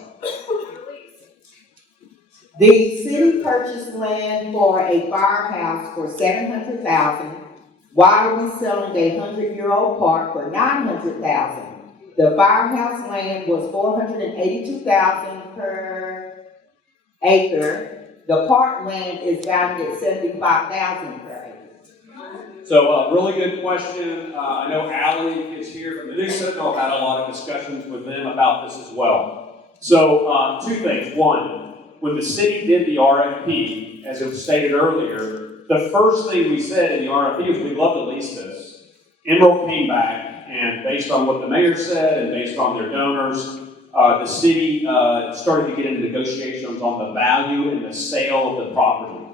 The city purchased land for a firehouse for $700,000. Why are we selling a 100-year-old park for $900,000? The firehouse land was $482,000 per acre. The park land is valued at $75,000 per acre. So, really good question. I know Allie is here from the News Sentinel. I've had a lot of discussions with them about this as well. So, two things. One, when the city did the RFP, as it was stated earlier, the first thing we said in the RFP was we'd love to lease this. Emerald came back, and based on what the mayor said and based on their donors, the city started to get into negotiations on the value and the sale of the property.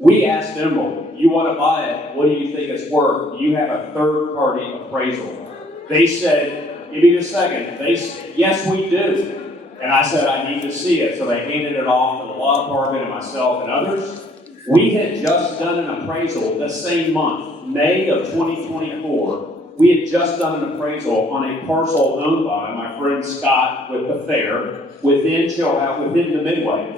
We asked Emerald, you want to buy it, what do you think it's worth? You have a third-party appraisal. They said, give me just a second. They said, yes, we do. And I said, I need to see it. So they handed it off to the law department and myself and others. We had just done an appraisal the same month, May of 2024. We had just done an appraisal on a parcel owned by my friend Scott with the fair within Chilhowee, within the Midway.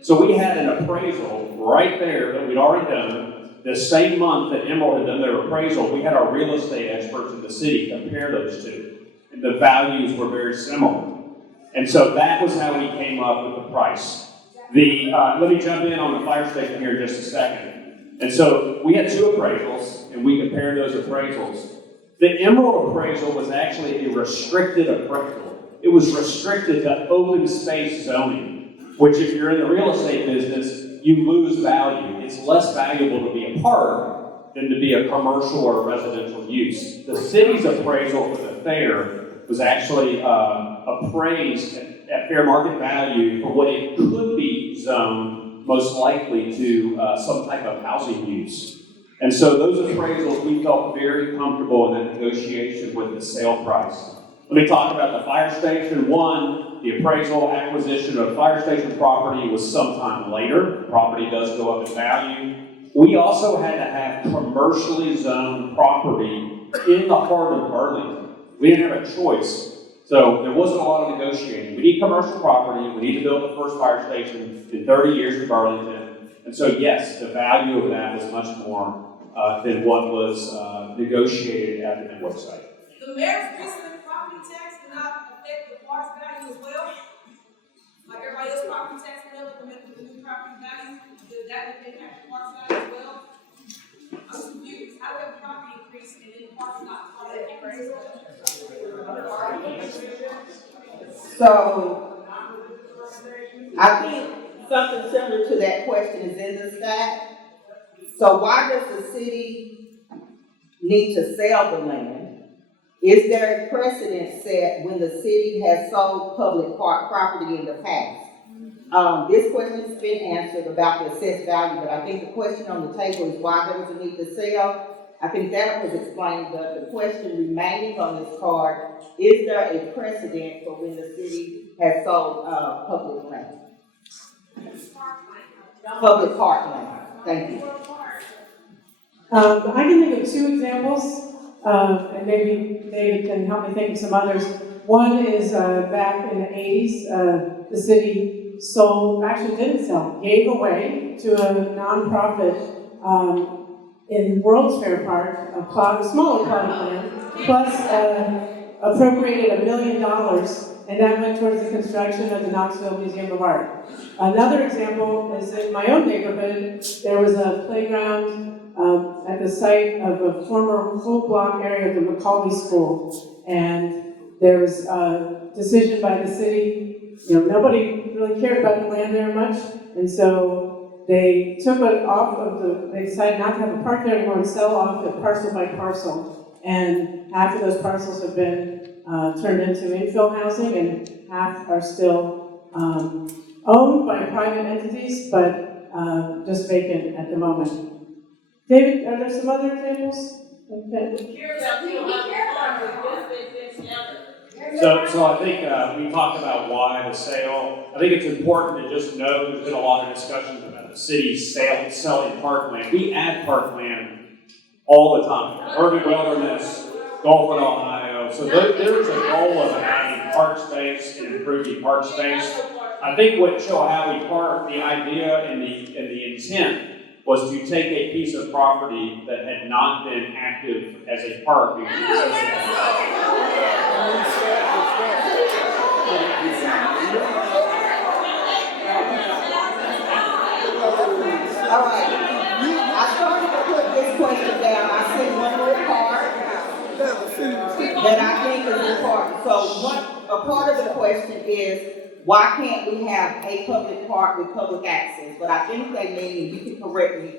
So we had an appraisal right there that we'd already done. The same month that Emerald had done their appraisal, we had our real estate experts in the city compare those two. And the values were very similar. And so that was how we came up with the price. Let me jump in on the fire station here in just a second. And so we had two appraisals, and we compared those appraisals. The Emerald appraisal was actually a restricted appraisal. It was restricted to open space zoning, which if you're in the real estate business, you lose value. It's less valuable to be a park than to be a commercial or a residential use. The city's appraisal for the fair was actually appraised at fair market value for what it could be zoned most likely to some type of housing use. And so those appraisals, we felt very comfortable in that negotiation with the sale price. Let me talk about the fire station. One, the appraisal acquisition of fire station property was sometime later. Property does go up in value. We also had to have commercially zoned property in the heart of Burlington. We didn't have a choice. So there wasn't a lot of negotiating. We need commercial property. We need to build the first fire station in 30 years in Burlington. And so yes, the value of that was much more than what was negotiated at the network site. The mayor's recent property tax did not affect the park's value as well? Like everybody else's property tax went up with the new property value, did that impact the park's value as well? I'm confused, how did the property increase and then the park's not part of the increase? So, I think something similar to that question is in the stack. So why does the city need to sell the land? Is there a precedent set when the city has sold public park property in the past? This question's been answered about the assessed value, but I think the question on the table is why there was a need to sell. I think that was explained, but the question remaining on this card, is there a precedent for when the city has sold public land? Public park land, thank you. I can think of two examples, and maybe David can help me think of some others. One is back in the 80s, the city sold, actually didn't sell, gave away to a nonprofit in World's Fair Park, a smaller plot of land, plus appropriated $1 million, and that went towards the construction of the Knoxville Museum of Art. Another example is in my own neighborhood, there was a playground at the site of a former full block area of the McCauley School, and there was a decision by the city. Nobody really cared about the land there much, and so they took it off of they decided not to have a park there anymore and sell off it parcel by parcel. And half of those parcels have been turned into infill housing, and half are still owned by private entities, but just vacant at the moment. David, are there some other examples? So I think we talked about why the sale. I think it's important to just know there's been a lot of discussions about the city selling parkland. We add parkland all the time. Urban wilderness, Gulfwood, Ohio. So there's a goal of adding park space and improving park space. I think what Chilhowee Park, the idea and the intent was to take a piece of property that had not been active as a park. All right, I started to put this question down. I see one more part that I think is important. So a part of the question is, why can't we have a public park with public access? But I think they mean, and you can correct me,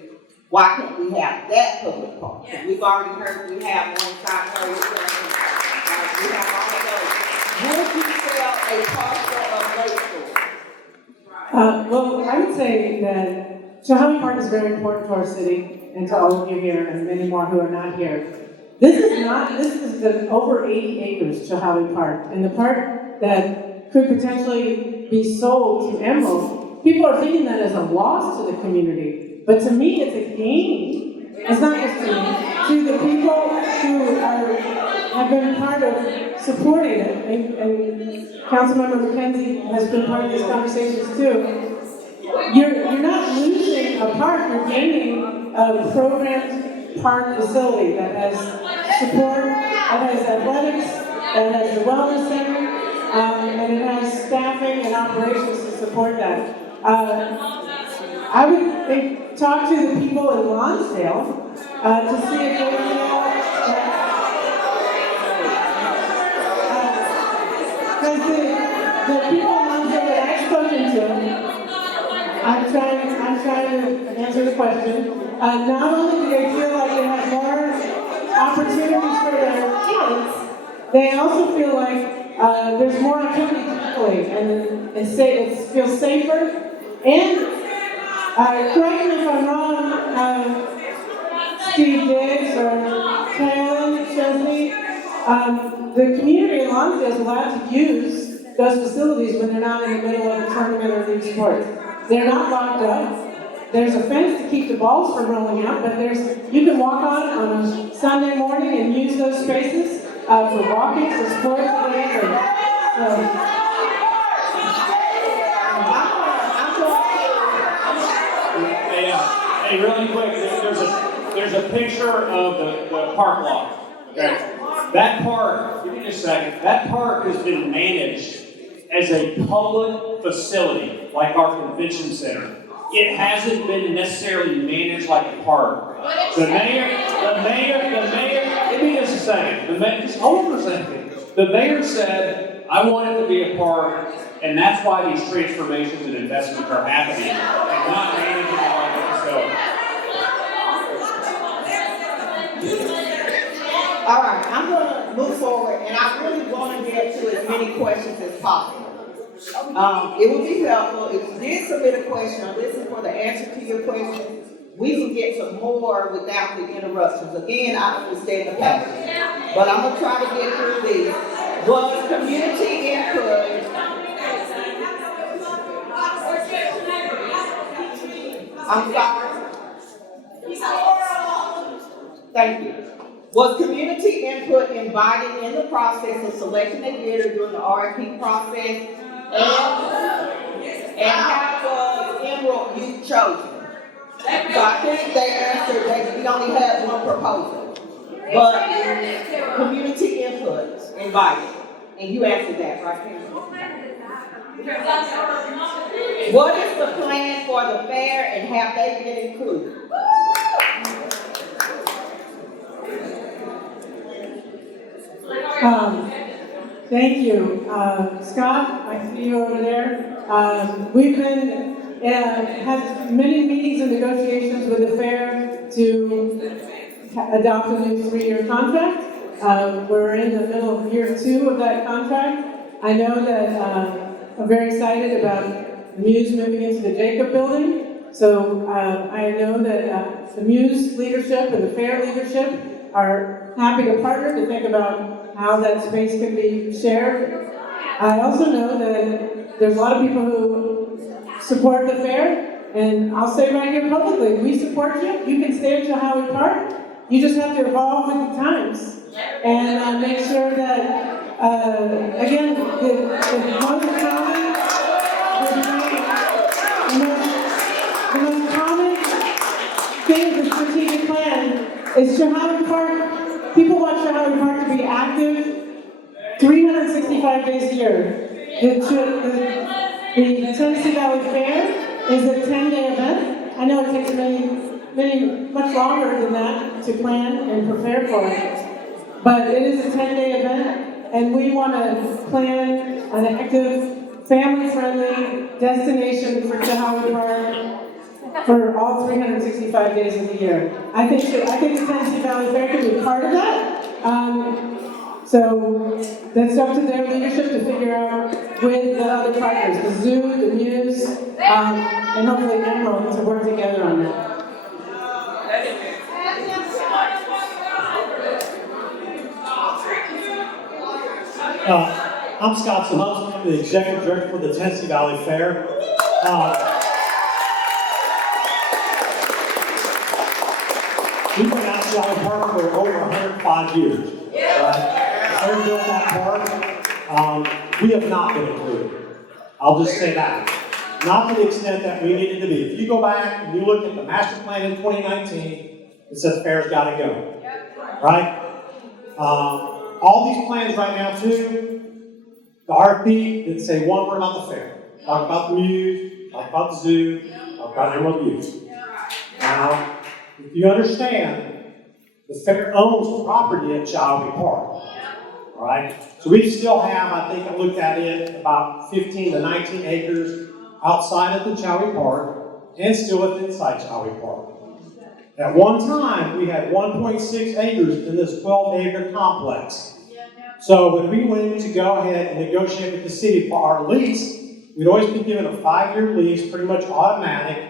why can't we have that public park? Yes. We've already heard we have one side, we have all of those. Would you sell a parcel of Lake Shore? Well, I would say that Chilhowee Park is very important to our city and to all of you here and many more who are not here. This is the over 80 acres, Chilhowee Park, and the part that could potentially be sold to Emerald. People are thinking that as a loss to the community, but to me it's a gain. It's not just to me, to the people who have been part of supporting it, and Councilmember McKenzie has been part of these conversations too. You're not losing a park, you're gaining a programmed park facility that has support, that has athletics, that has the wellness center, and it has staffing and operations to support that. I would talk to the people in Lonsdale to see if they feel because the people in Lonsdale that I've spoken to, I'm trying to answer the question. Not only do they feel like they have more opportunities for their kids, they also feel like there's more activity locally, and it feels safer. And correct me if I'm wrong, Steve Diggs or Carolyn Chesney, the community in Lonsdale is allowed to use those facilities when they're not in the middle of a tournament or league sports. They're not locked up. There's a fence to keep the balls from rolling out, but you can walk on a Sunday morning and use those spaces for walking, for sports, whatever. Hey, really quick, there's a picture of the park lot. Okay, that park. Give me just a second. That park has been managed as a public facility, like our convention center. It hasn't been necessarily managed like a park. The mayor, give me just a second. Just hold on for a second. The mayor said, I want it to be a park, and that's why these transformations and investments are happening, and not managing it like a facility. All right, I'm gonna move forward, and I really want to get to as many questions as possible. It would be helpful if you did submit a question or listen for the answer to your question. We can get some more without the interruptions. Again, I understand the passion, but I'm gonna try to get through these. Was community input? I'm sorry. Thank you. Was community input invited in the process of selecting a bidder during the RFP process? And how was Emerald Youth chosen? So I think they answered that we only had one proposal. But community input invited. And you answered that, right, Karen? What is the plan for the fair and have they been included? Thank you. Scott, I see you over there. We've had many meetings and negotiations with the fair to adopt a new 3-year contract. We're in the middle of year 2 of that contract. I know that I'm very excited about Muse moving into the Jacob building. So I know that the Muse leadership and the fair leadership are happy to partner to think about how that space can be shared. I also know that there's a lot of people who support the fair, and I'll say right here publicly, we support you. You can stay at Chilhowee Park. You just have to evolve with the times and make sure that, again, the most common thing of the strategic plan is Chilhowee Park. People want Chilhowee Park to be active 365 days a year. The Tennessee Valley Fair is a 10-day event. I know it takes much longer than that to plan and prepare for it. But it is a 10-day event, and we want to plan an active, family-friendly destination for Chilhowee Park for all 365 days of the year. I think the Tennessee Valley Fair can be part of that. So that's up to their leadership to figure out with the other partners, the zoo, the Muse, and hopefully Emerald to work together on that. I'm Scott Chilhowee. I'm the executive director for the Tennessee Valley Fair. We've been out to Chilhowee Park for over 105 years. They're building that park. We have not been included. I'll just say that. Not to the extent that we needed to be. If you go back and you look at the master plan in 2019, it says the fair's got to go. Right? All these plans right now, too, the RFP didn't say one word about the fair. Talk about the Muse, talk about the zoo, talk about Emerald Youth. Now, if you understand, the fair owns property at Chilhowee Park. All right? So we still have, I think I looked at it, about 15 to 19 acres outside of the Chilhowee Park and still inside Chilhowee Park. At one time, we had 1.6 acres in this 12-acre complex. So when we went to go ahead and negotiate with the city for our lease, we'd always been given a 5-year lease, pretty much automatic.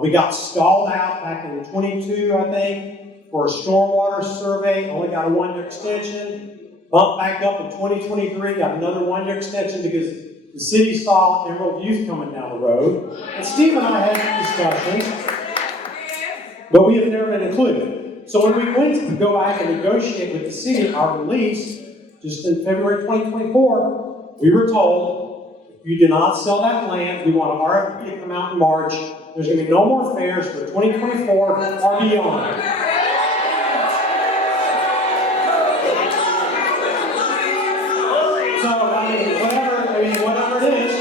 We got stalled out back in 22, I think, for a stormwater survey, only got a 1-year extension. Bumped back up in 2023, got another 1-year extension because the city saw Emerald Youth coming down the road. And Steve and I had discussions, but we have never been included. So when we went to go back and negotiate with the city our release, just in February 2024, we were told, if you do not sell that land, we want an RFP to come out in March. There's going to be no more fares for 2024 or beyond. So, whatever it is,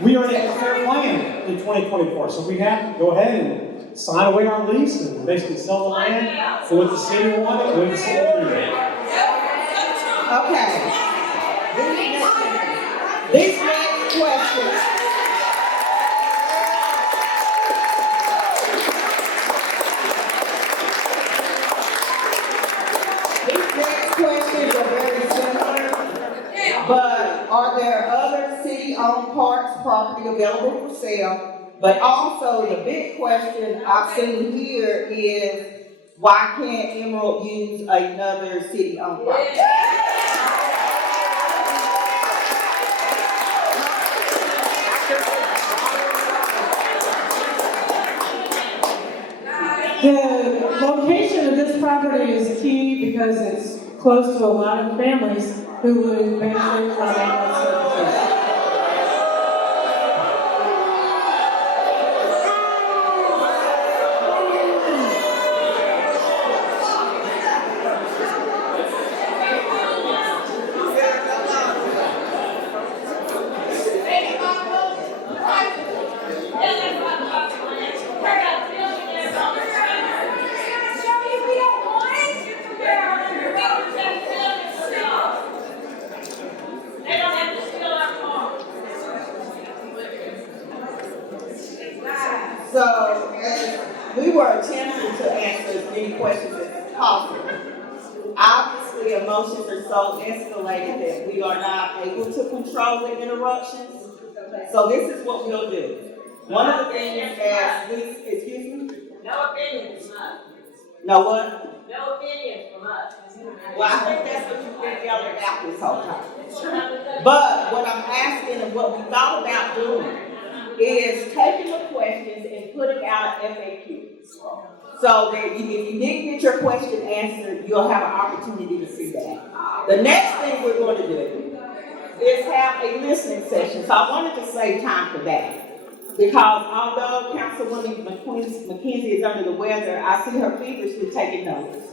we already have a fair plan in 2024. So we have to go ahead and sign away our lease and basically sell the land for what the city wanted, what the city needed. Okay. These next questions. These next questions are very similar, but are there other city-owned parks property available for sale? But also the big question I've seen here is, why can't Emerald use another city-owned property? The location of this property is key because it's close to a lot of families who would benefit from ambulance services. So, we were attempting to answer as many questions as possible. Obviously, emotions are so escalated that we are not able to control the interruptions. So this is what we'll do. One of the things as we, excuse me? No opinions from us. No what? No opinions from us. Well, I think that's what you've been yelling out this whole time. But what I'm asking and what we thought about doing is taking the questions and putting out an FAQ. So that if you didn't get your question answered, you'll have an opportunity to see that. The next thing we're going to do is have a listening session. So I wanted to save time for that. Because although Councilwoman McKenzie is under the weather, I see her feverishly taking notes.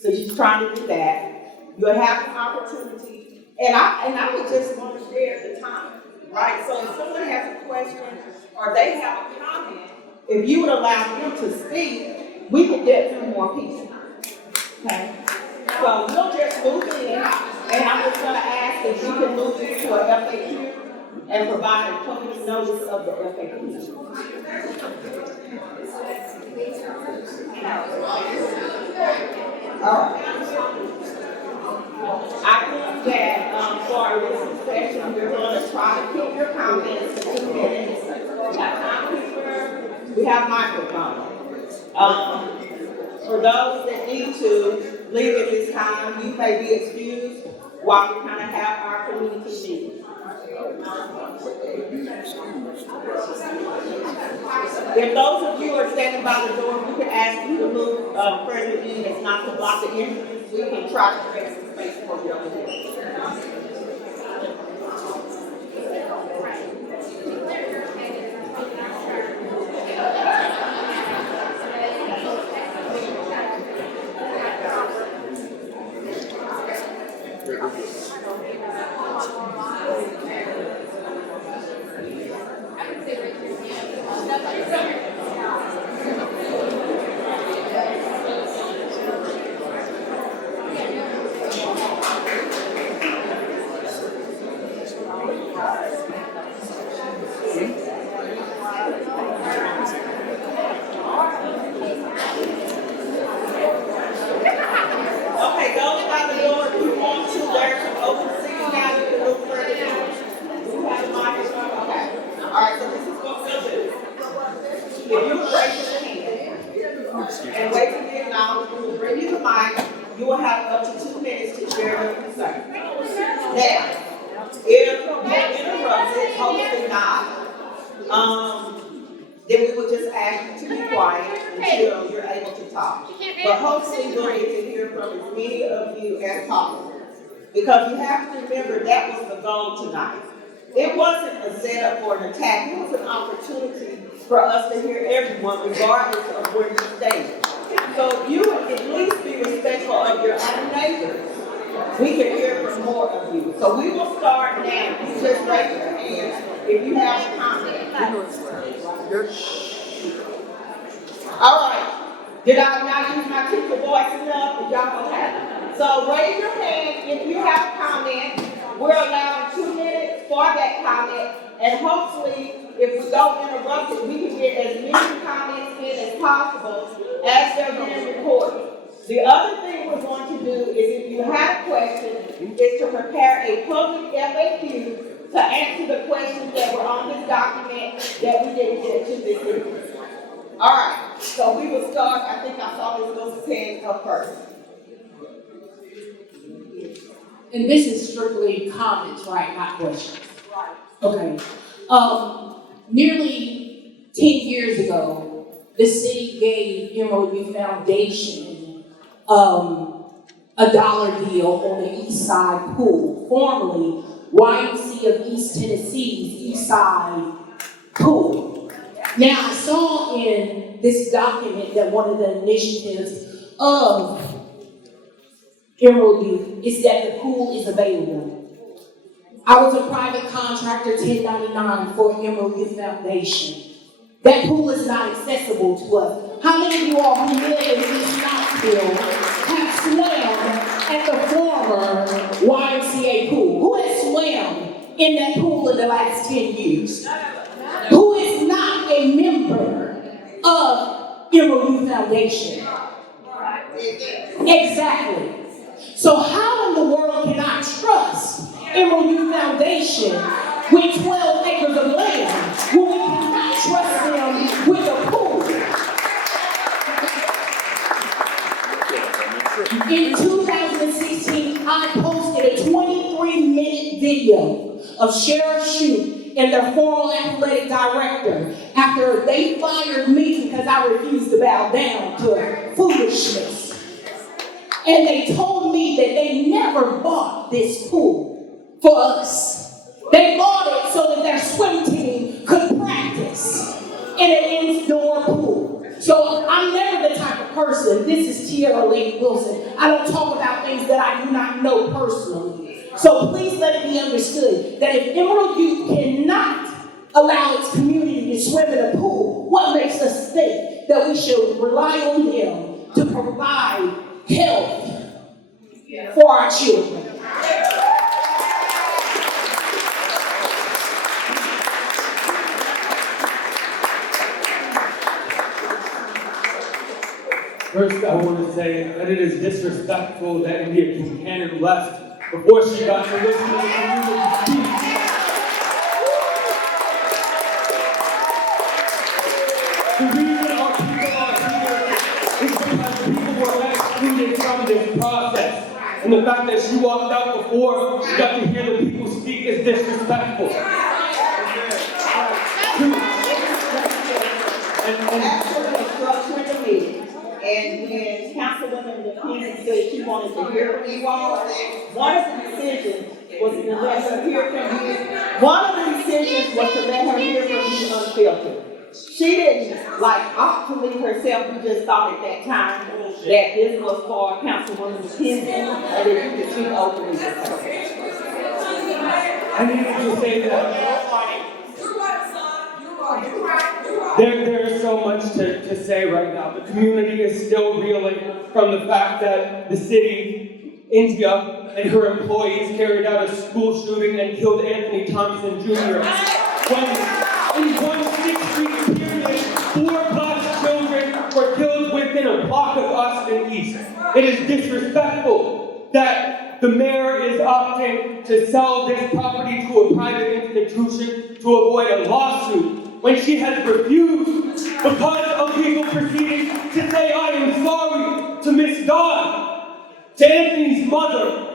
So she's trying to do that. You'll have an opportunity. And I would just want to share the time, right? So if someone has a question or they have a comment, if you would allow them to speak, we could get through more people. Okay? So we'll just move in, and I'm just going to ask if you can move into a FAQ and provide a public notice of the FAQ. All right. I think that for our listening session, we're going to try to keep your comments to 2 minutes. We have timekeeper, we have microphone. For those that need to leave at this time, you may be excused while we kind of have our community meeting. If those of you are standing by the door, we can ask you to move further in. It's not to block the entrance. We can try to create some space for you over there. Now, if you're interrupted, hopefully not, then we will just ask you to be quiet until you're able to talk. But hopefully we'll get to hear from as many of you as possible. Because you have to remember that was the goal tonight. It wasn't a setup for an attack, it was an opportunity for us to hear everyone regardless of where you stand. So you would at least be respectful of your own neighbors. We can hear from more of you. So we will start now. You just raise your hand if you have a comment. All right. Did I not use my teacher voice enough? Did y'all okay? So raise your hand if you have a comment. We're allowing 2 minutes for that comment. And hopefully, if we don't interrupt it, we can get as many comments in as possible as they're being recorded. The other thing we're going to do is if you have a question, is to prepare a public FAQ to answer the questions that were on this document that we didn't get to this evening. All right, so we will start. I think I saw Ms. Wilson's hand up first. And this is strictly comments, right, not questions? Right. Okay. Nearly 10 years ago, the city gave Chilhowee Foundation a dollar deal on the East Side Pool, formerly YMC of East Tennessee's East Side Pool. Now, I saw in this document that one of the initiatives of Chilhowee is that the pool is available. I was a private contractor, 1099 for Chilhowee Foundation. That pool is not accessible to us. How many of you all who live in East Knoxville have swam at the former YMCA pool? Who has swam in that pool in the last 10 years? Who is not a member of Chilhowee Foundation? Exactly. So how in the world can I trust Chilhowee Foundation with 12 acres of land when we cannot trust them with a pool? In 2016, I posted a 23-minute video of Sheriff Shute and their former athletic director after they fired me because I refused to bow down to foolishness. And they told me that they never bought this pool for us. They bought it so that their swim team could practice in an indoor pool. So I'm never the type of person, this is Chilhowee Wilson, I don't talk about things that I do not know personally. So please let it be understood that if Emerald Youth cannot allow its community to swim in a pool, what makes us think that we should rely on them to provide health for our children? First, I want to say that it is disrespectful that India Buchanan left before she got to listen to the community speak. The reason our people are here is because people were excluded from this process. And the fact that she walked out before she got to hear the people speak is disrespectful. And when Councilwoman McKenzie said she wanted to hear from you all, one of the decisions was to let her hear from you. One of the decisions was to let her hear from you unfiltered. She didn't opt to leave herself. We just thought at that time that this was for Councilwoman McKenzie and that you could speak openly with her. I needed to say that. There's so much to say right now. The community is still reeling from the fact that the city, India, and her employees carried out a school shooting and killed Anthony Thompson Jr. When in one 6-week period, 4 Black children were killed within a block of Austin East. It is disrespectful that the mayor is opting to sell this property to a private institution to avoid a lawsuit, when she has refused, because of legal proceedings, to say I am sorry to Miss Dodd, to Anthony's mother,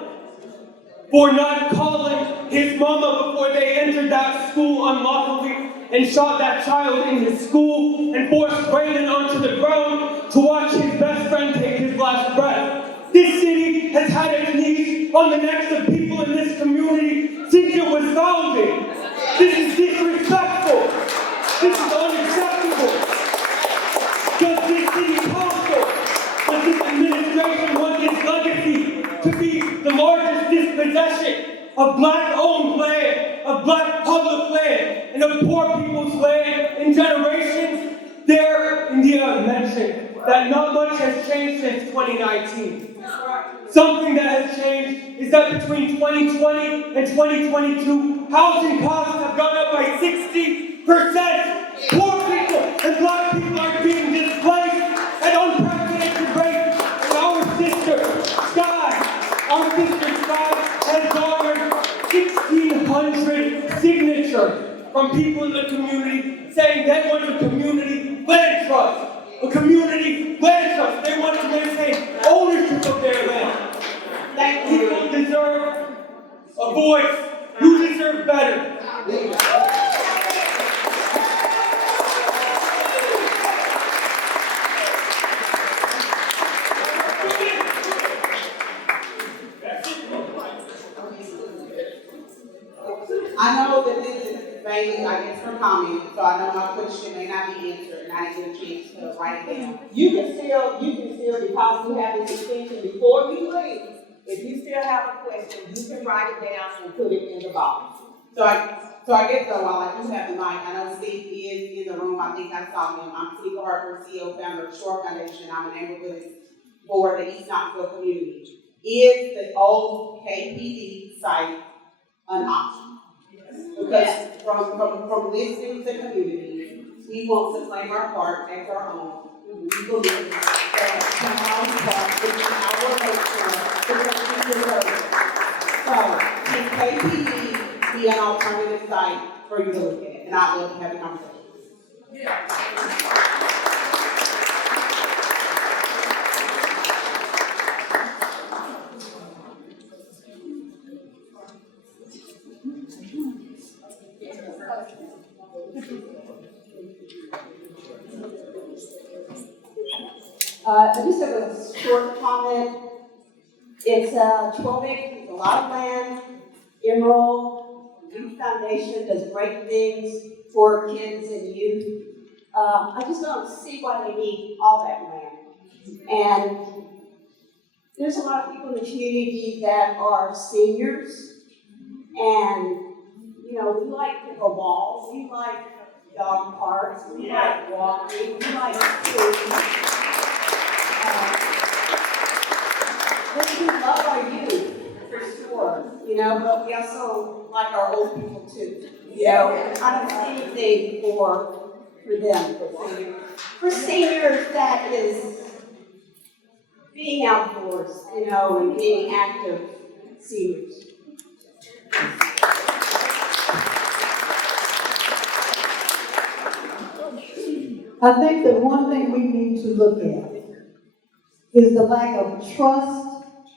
for not calling his mama before they entered that school unlawfully and shot that child in his school and forced Brandon onto the ground to watch his best friend take his last breath. This city has had its knees on the necks of people in this community since it was founded. This is disrespectful. This is unacceptable. Does this city council, does this administration want its legacy to be the largest dispossession of black-owned land, of black public land, and of poor people's land in generations? There, India mentioned that not much has changed since 2019. Something that has changed is that between 2020 and 2022, housing costs have gone up by 60%. Poor people and black people are being displaced at unprecedented rates. And our sister, Sky, has garnered 1,600 signatures from people in the community saying they want a community land trust. A community land trust. They want to maintain ownership of their land. That people deserve a voice. You deserve better. I know that this is mainly, I guess, for comment, so I know my question may not be answered, and I didn't get a chance to write it down. You can still, because you have this extension, before you leave, if you still have a question, you can write it down and put it in the box. So I guess though, while I do have the mic, I know Steve is in the room, I think I saw him. I'm Steve Harper, CEO, founder of Shore Foundation. I'm a neighborhood for the East Knoxville community. Is the old KPD site an option? Because from listening to communities, we want to claim our park as our own. We believe that Chilhowee Park is our nation, so can KPD be an alternative site for you to look at? And I'd love to have a conversation. I just have a short comment. It's 12 acres, it's a lot of land. Emerald Youth Foundation does great things for kids and youth. I just don't see why they need all that land. And there's a lot of people in the community that are seniors, and you know, we like pickleball, we like dog parks, we like walking, we like food. We love our youth, for sure, you know, but we also like our old people too. You know, I don't see anything for them. For seniors, that is being outdoors, you know, and being active seniors. I think that one thing we need to look at is the lack of trust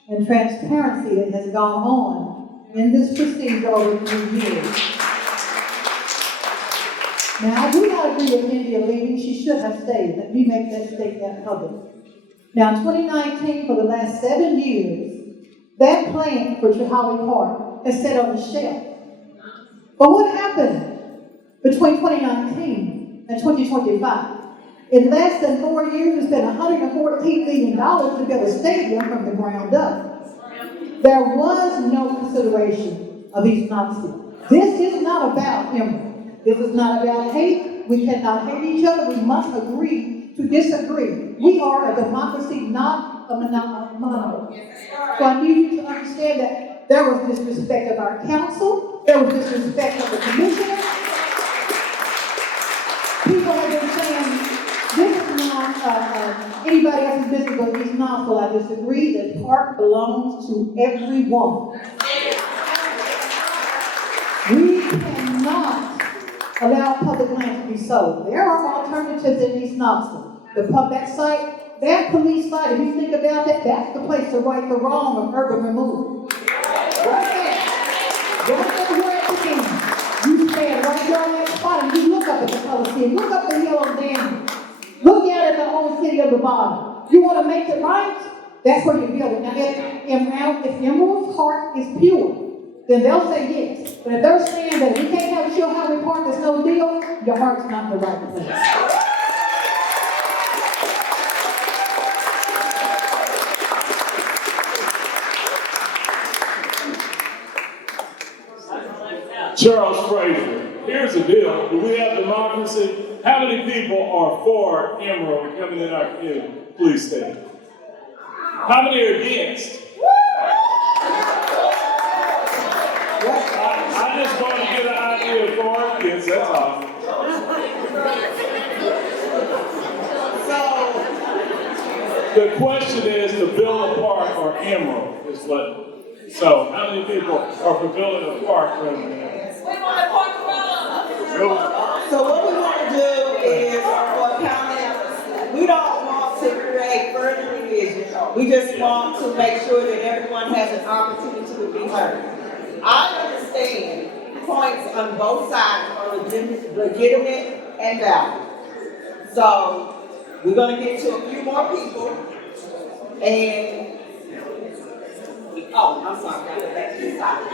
and transparency that has gone on in this procedure over 3 years. Now, I do not agree with India leaving. She should have stayed. Let me make that statement public. Now, in 2019, for the last 7 years, that plan for Chilhowee Park has sat on the shelf. But what happened between 2019 and 2025? In less than 4 years, we spent $114 million to build a stadium from the ground up. There was no consideration of East Knoxville. This is not about Emerald. This is not about hate. We cannot hate each other. We must agree to disagree. We are a democracy, not a monarchy. So I need you to understand that there was disrespect of our council. There was disrespect of the commissioner. People have been saying, this is not anybody else's business but East Knoxville. I disagree. The park belongs to everyone. We cannot allow public land to be sold. There are alternatives in East Knoxville. That site, that police site, if you think about that, that's the place to right the wrong of urban removal. Right there. city, look up the hill and down. Look down at the old city of the bottom. You want to make it right? That's where you build it. Now, if Emerald's heart is pure, then they'll say yes. But if they're saying that we can't have Chilhowee Park, there's no deal, your heart's not in the right place. Charles Fraser, here's the deal. Do we have democracy? How many people are for Emerald coming in our community? Please stand. How many are against? I just want to get an idea of for or against, that's all. The question is to build a park or Emerald is what. So how many people are for building a park rather than Emerald? So what we want to do is, for county, we don't want to create further division. We just want to make sure that everyone has an opportunity to be heard. I understand points on both sides are legitimate and valid. So we're going to get to a few more people. And, oh, I'm sorry, I got back to the side.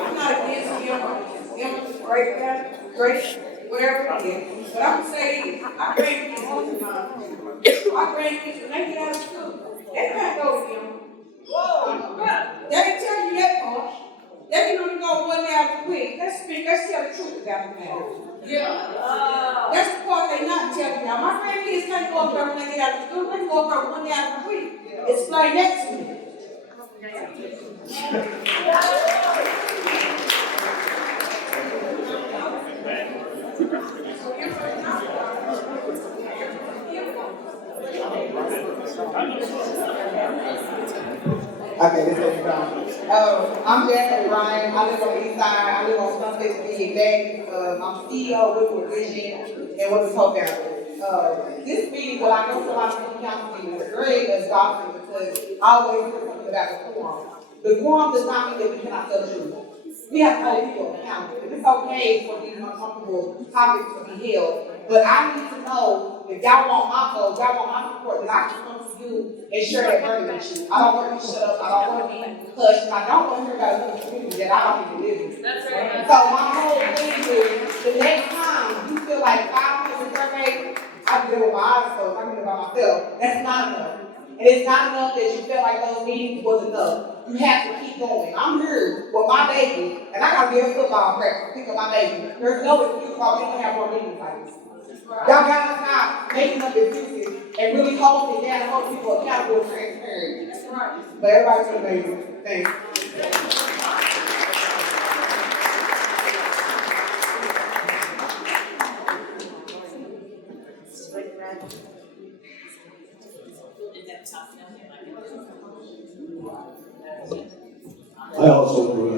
I'm not against him, great, whatever it is. But I'm saying, I grandkids, when they get out of school, they can't go to him. They didn't tell you that part. They can only go one day out of the week. Let's tell the truth about the matter. Yeah. That's the part they not telling y'all. My grandkids can't go up there when they get out of school. They can go up there one day out of the week. Explain that to me. Okay, this is I'm Jasmine Ryan. I live on the east side. I live on Sunset to be exact. I'm CEO with Vision and with the co-founder. This meeting, well, I know for a lot of council meetings are very exhausting because I always hear something about the quorum. The quorum does not mean that we cannot tell the truth. We have to hold people accountable. It's okay for these uncomfortable topics to be held, but I need to know if y'all want my vote, y'all want my support, then I can come to you and share that burden with you. I don't want to be shut up. I don't want to be hushed. I don't want to hear about another community that I don't even live in. That's right. So my whole thing is, the next time you feel like 500 surveys, I can do it with my eyes closed. I can do it by myself. That's not enough. And it's not enough that you feel like those meetings was enough. You have to keep going. I'm here with my baby, and I gotta be at football practice, pick up my baby. There's no excuse why we don't have more meetings like this. Y'all got us now making up excuses and really holding it down and holding people accountable and transparent. That's right. But everybody's gonna make it. Thanks. I also grew up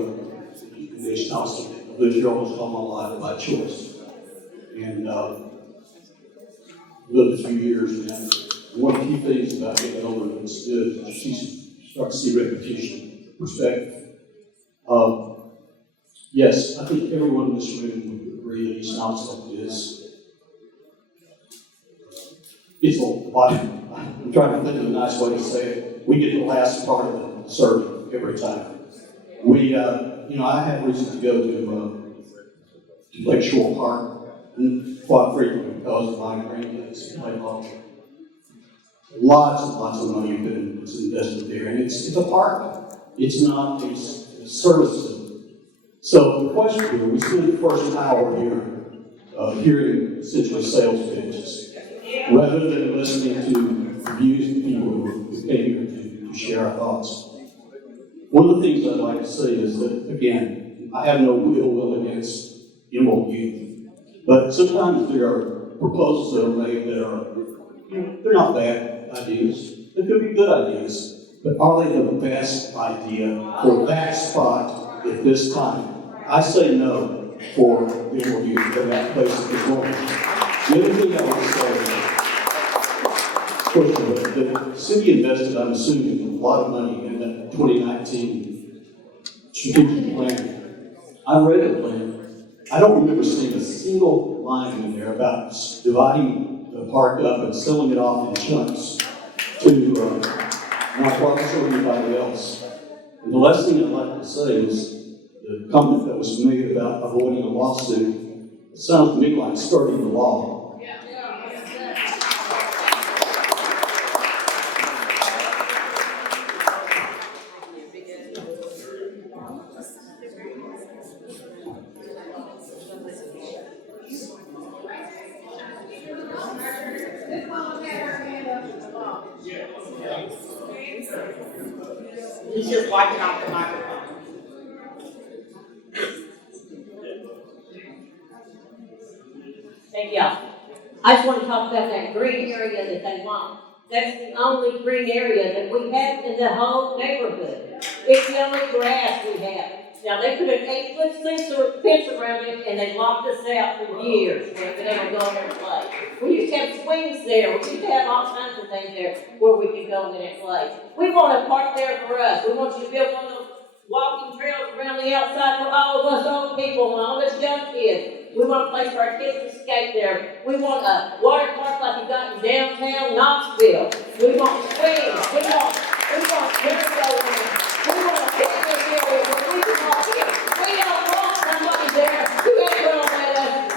in this house. I've lived here almost all my life by choice. And lived a few years, and one of the key things about getting older that's good is you start to see repetition, perspective. Yes, I think everyone in this room would agree that East Knoxville is, it's a lot. I'm trying to think of a nice way to say it. We get the last part of the serving every time. We, I have reason to go to Lakeshore Park quite frequently because of my grandkids play ball. Lots and lots of money is invested there, and it's a park. It's not a service. So the question here, we spend the first hour here hearing essentially sales pitches, rather than listening to views of people who came here to share our thoughts. One of the things I'd like to say is that, again, I have no will against Emerald youth, but sometimes there are proposals that are made that are, they're not bad ideas. They could be good ideas, but are they the best idea for that spot at this time? I say no for the Emerald youth for that place at this moment. The other thing I want to say, of course, the city invested, I'm assuming, a lot of money in that 2019 strategic plan. I read the plan. I don't remember seeing a single line in there about dividing the park up and selling it off in chunks to nonprofits or anybody else. And the last thing I'd like to say was the comment that was made about avoiding a lawsuit. It sounds to me like starting the law. He's just wiping off the microphone. Thank y'all. I just want to talk about that green area that they want. That's the only green area that we have in the whole neighborhood. It's the only grass we have. Now, they put an 8-foot fence around it, and they locked us out for years. We haven't been able to go in there and play. We used to have swings there. We used to have all kinds of things there where we could go in there and play. We want a park there for us. We want you to build one of those walking trails around the outside for all of us old people and all of us young kids. We want a place for our kids to skate there. We want a water park like you got in downtown Knoxville. We want swings. We want merry-go-round. We want a picnic area where we can all get. We don't want somebody there who ain't going to let us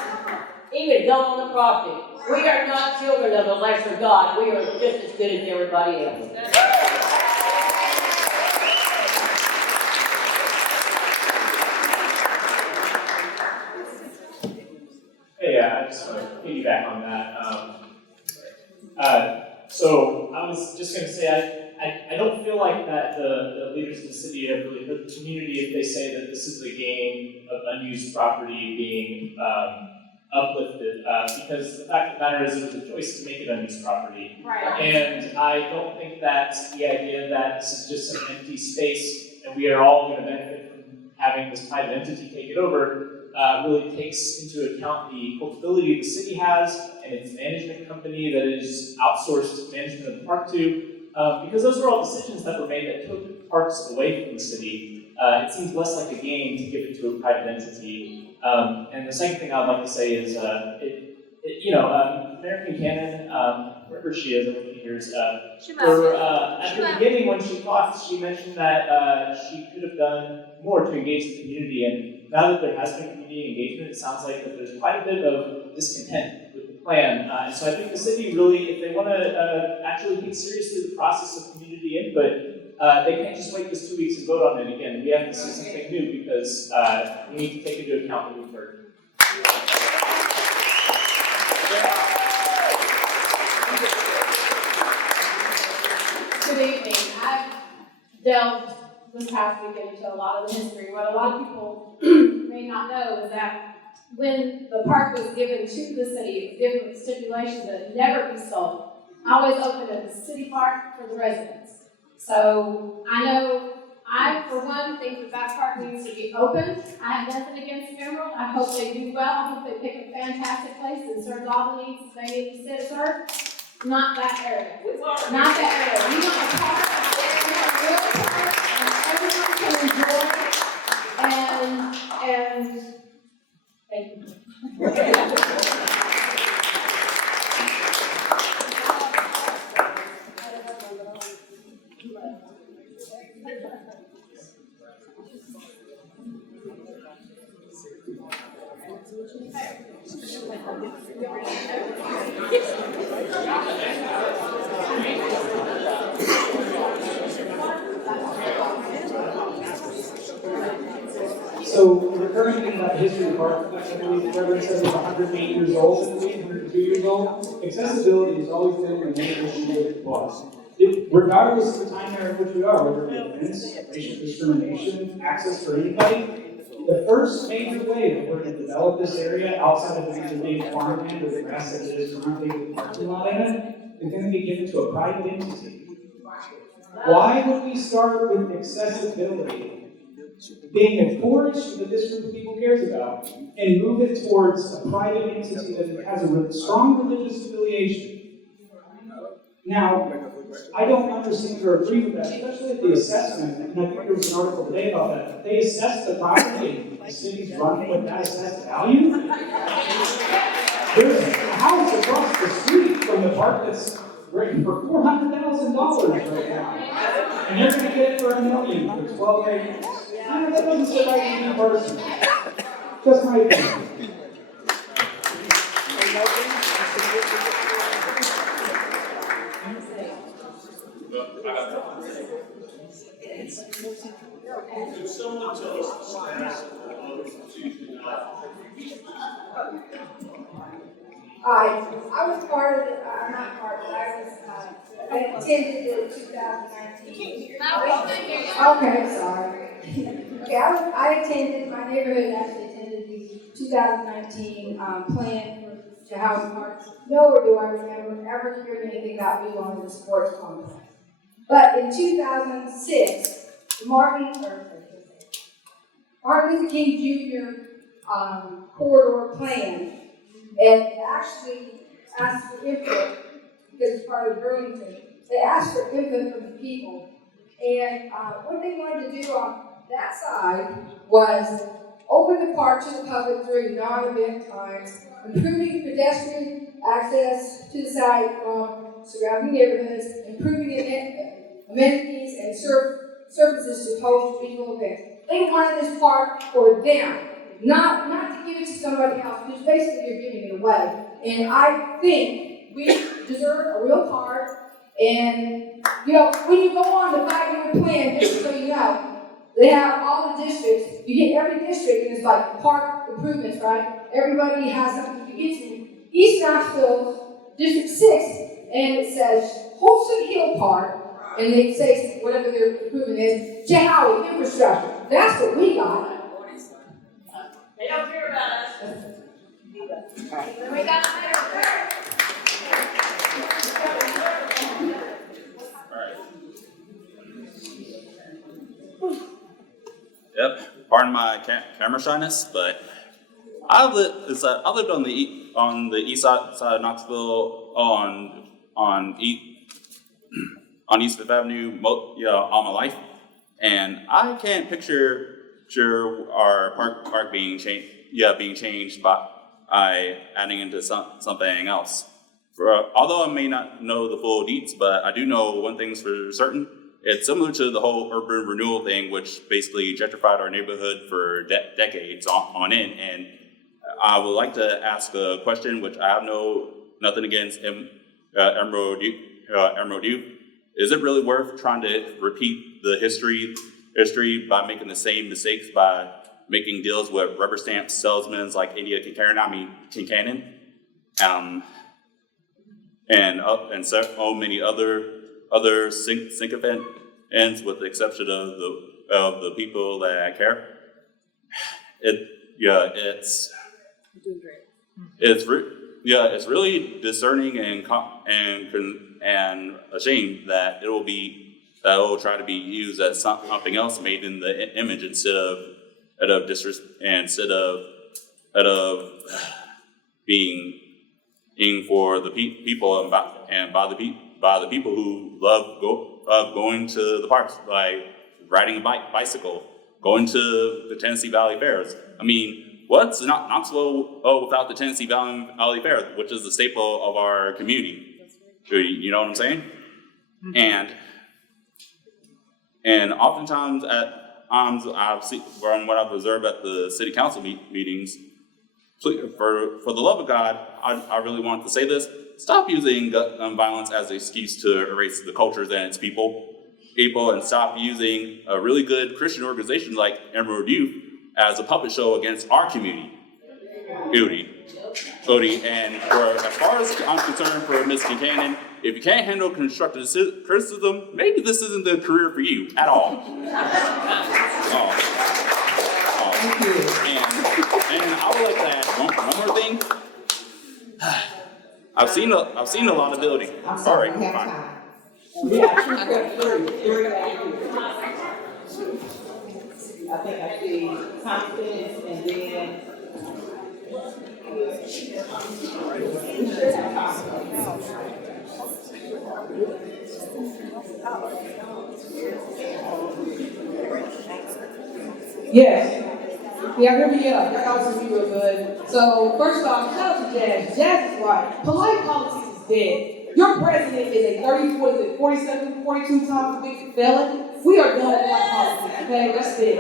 even go on the property. We are not children of a lesser God. We are just as good as everybody else. Hey, I just want to piggyback on that. So I was just going to say, I don't feel like that the leaders of the city have really hurt the community if they say that this is a game of unused property being uplifted, because the fact of the matter is it was a choice to make it unused property. Right. And I don't think that the idea that this is just some empty space and we are all going to benefit from having this private entity take it over really takes into account the culpability the city has and its management company that is outsourced management of the park to, because those are all decisions that were made that took parks away from the city. It seems less like a game to give it to a private entity. And the second thing I'd like to say is, Mayor Buchanan, wherever she is, everybody hears, at the beginning when she talked, she mentioned that she could have done more to engage the community, and now that there has been community engagement, it sounds like that there's quite a bit of discontent with the plan. And so I think the city really, if they want to actually take seriously the process of community input, they can't just wait this 2 weeks and vote on it again. We have to see something new because we need to take into account what we've heard. Good evening. I've delved this past weekend into a lot of the history. What a lot of people may not know is that when the park was given to the city, it was given with stipulations that it never be sold. I always opened it as a city park for the residents. So I know I, for one, think that park needs to be open. I have nothing against Emerald. I hope they do well. I hope they pick a fantastic place that serves all the needs they need to serve. Not that area. Not that area. We want a park, we want a real park, and everyone can enjoy. And thank you. So the current thing about the history of the park, I believe the Reverend says it's 108 years old, 102 years old. Accessibility has always been the main issue with the park. Regardless of the time era in which we are, whether it be events, racial discrimination, access for anybody, the first major way that we're going to develop this area outside of the big farmland or the grass that it is currently with the parking lot in it is going to be given to a private entity. Why would we start with accessibility being a core issue that this group of people cares about, and move it towards a private entity that has a strong religious affiliation? Now, I don't understand or agree with that, especially at the assessment, and I think there was an article today about that. They assess the property and the city's running with that assessed value. There's a house across the street from the park that's renting for $400,000 right now. And they're gonna get it for $1 million for 12 acres. I know that doesn't sit right with me personally. Just my opinion. Could someone tell us the status of Tuesday night? I was part of it, not part, but I attended the 2019. Okay, sorry. Okay, I attended, my neighborhood actually attended the 2019 plan for Chilhowee Park. Nor do I remember ever hearing anything about me going to the sports complex. But in 2006, Martin Luther King Jr. Corridor plan, and actually asked for input, because it's part of Burlington. They asked for input from the people. And what they wanted to do on that side was open the park to the public during non-event times, improving pedestrian access to the site from surrounding neighborhoods, improving amenities and services to host regional events. They wanted this park for them, not to give it to somebody else, because basically you're giving it away. And I think we deserve a real park. And, you know, when you go on the 5-year plan, just so you know, they have all the districts. You hit every district, and it's like park improvements, right? Everybody has something. You get to East Knoxville, District 6, and it says Holston Hill Park, and they say whatever their improvement is, Chilhowee infrastructure. That's what we got. They don't care about us. We got Yep. Pardon my camera shyness, but I lived on the east side of Knoxville on East Fifth Avenue all my life, and I can't picture our park being changed by adding into something else. Although I may not know the full deets, but I do know one thing's for certain. It's similar to the whole urban renewal thing, which basically gentrified our neighborhood for decades on end. And I would like to ask a question, which I have nothing against Emerald Youth. Is it really worth trying to repeat the history by making the same mistakes by making deals with rubber stamp salesmen like India Kincannon, and so many other sycophant ends, with the exception of the people that care. It's really discerning and a shame that it will try to be used as something else made in the image instead of being for the people and by the people who love going to the parks, like riding a bicycle, going to the Tennessee Valley Fairs. I mean, what's Knoxville without the Tennessee Valley Fair, which is the staple of our community? You know what I'm saying? And oftentimes I've seen, from what I've observed at the city council meetings, for the love of God, I really want to say this: stop using gun violence as an excuse to erase the cultures and its people, and stop using a really good Christian organization like Emerald Youth as a puppet show against our community. And as far as I'm concerned, for Ms. Kincannon, if you can't handle constructive criticism, maybe this isn't the career for you at all. And I would like to add one more thing. I've seen a lot of building. I'm sorry, we have time. Three. I think I see confidence and then. Yes. Yeah, hear me up. Y'all know some real good. So, first off, shout out to Jazz. Jazz is right. Polite politics is dead. Your president is a 47, 42 times convicted felon. We are done with polite politics, okay? That's it.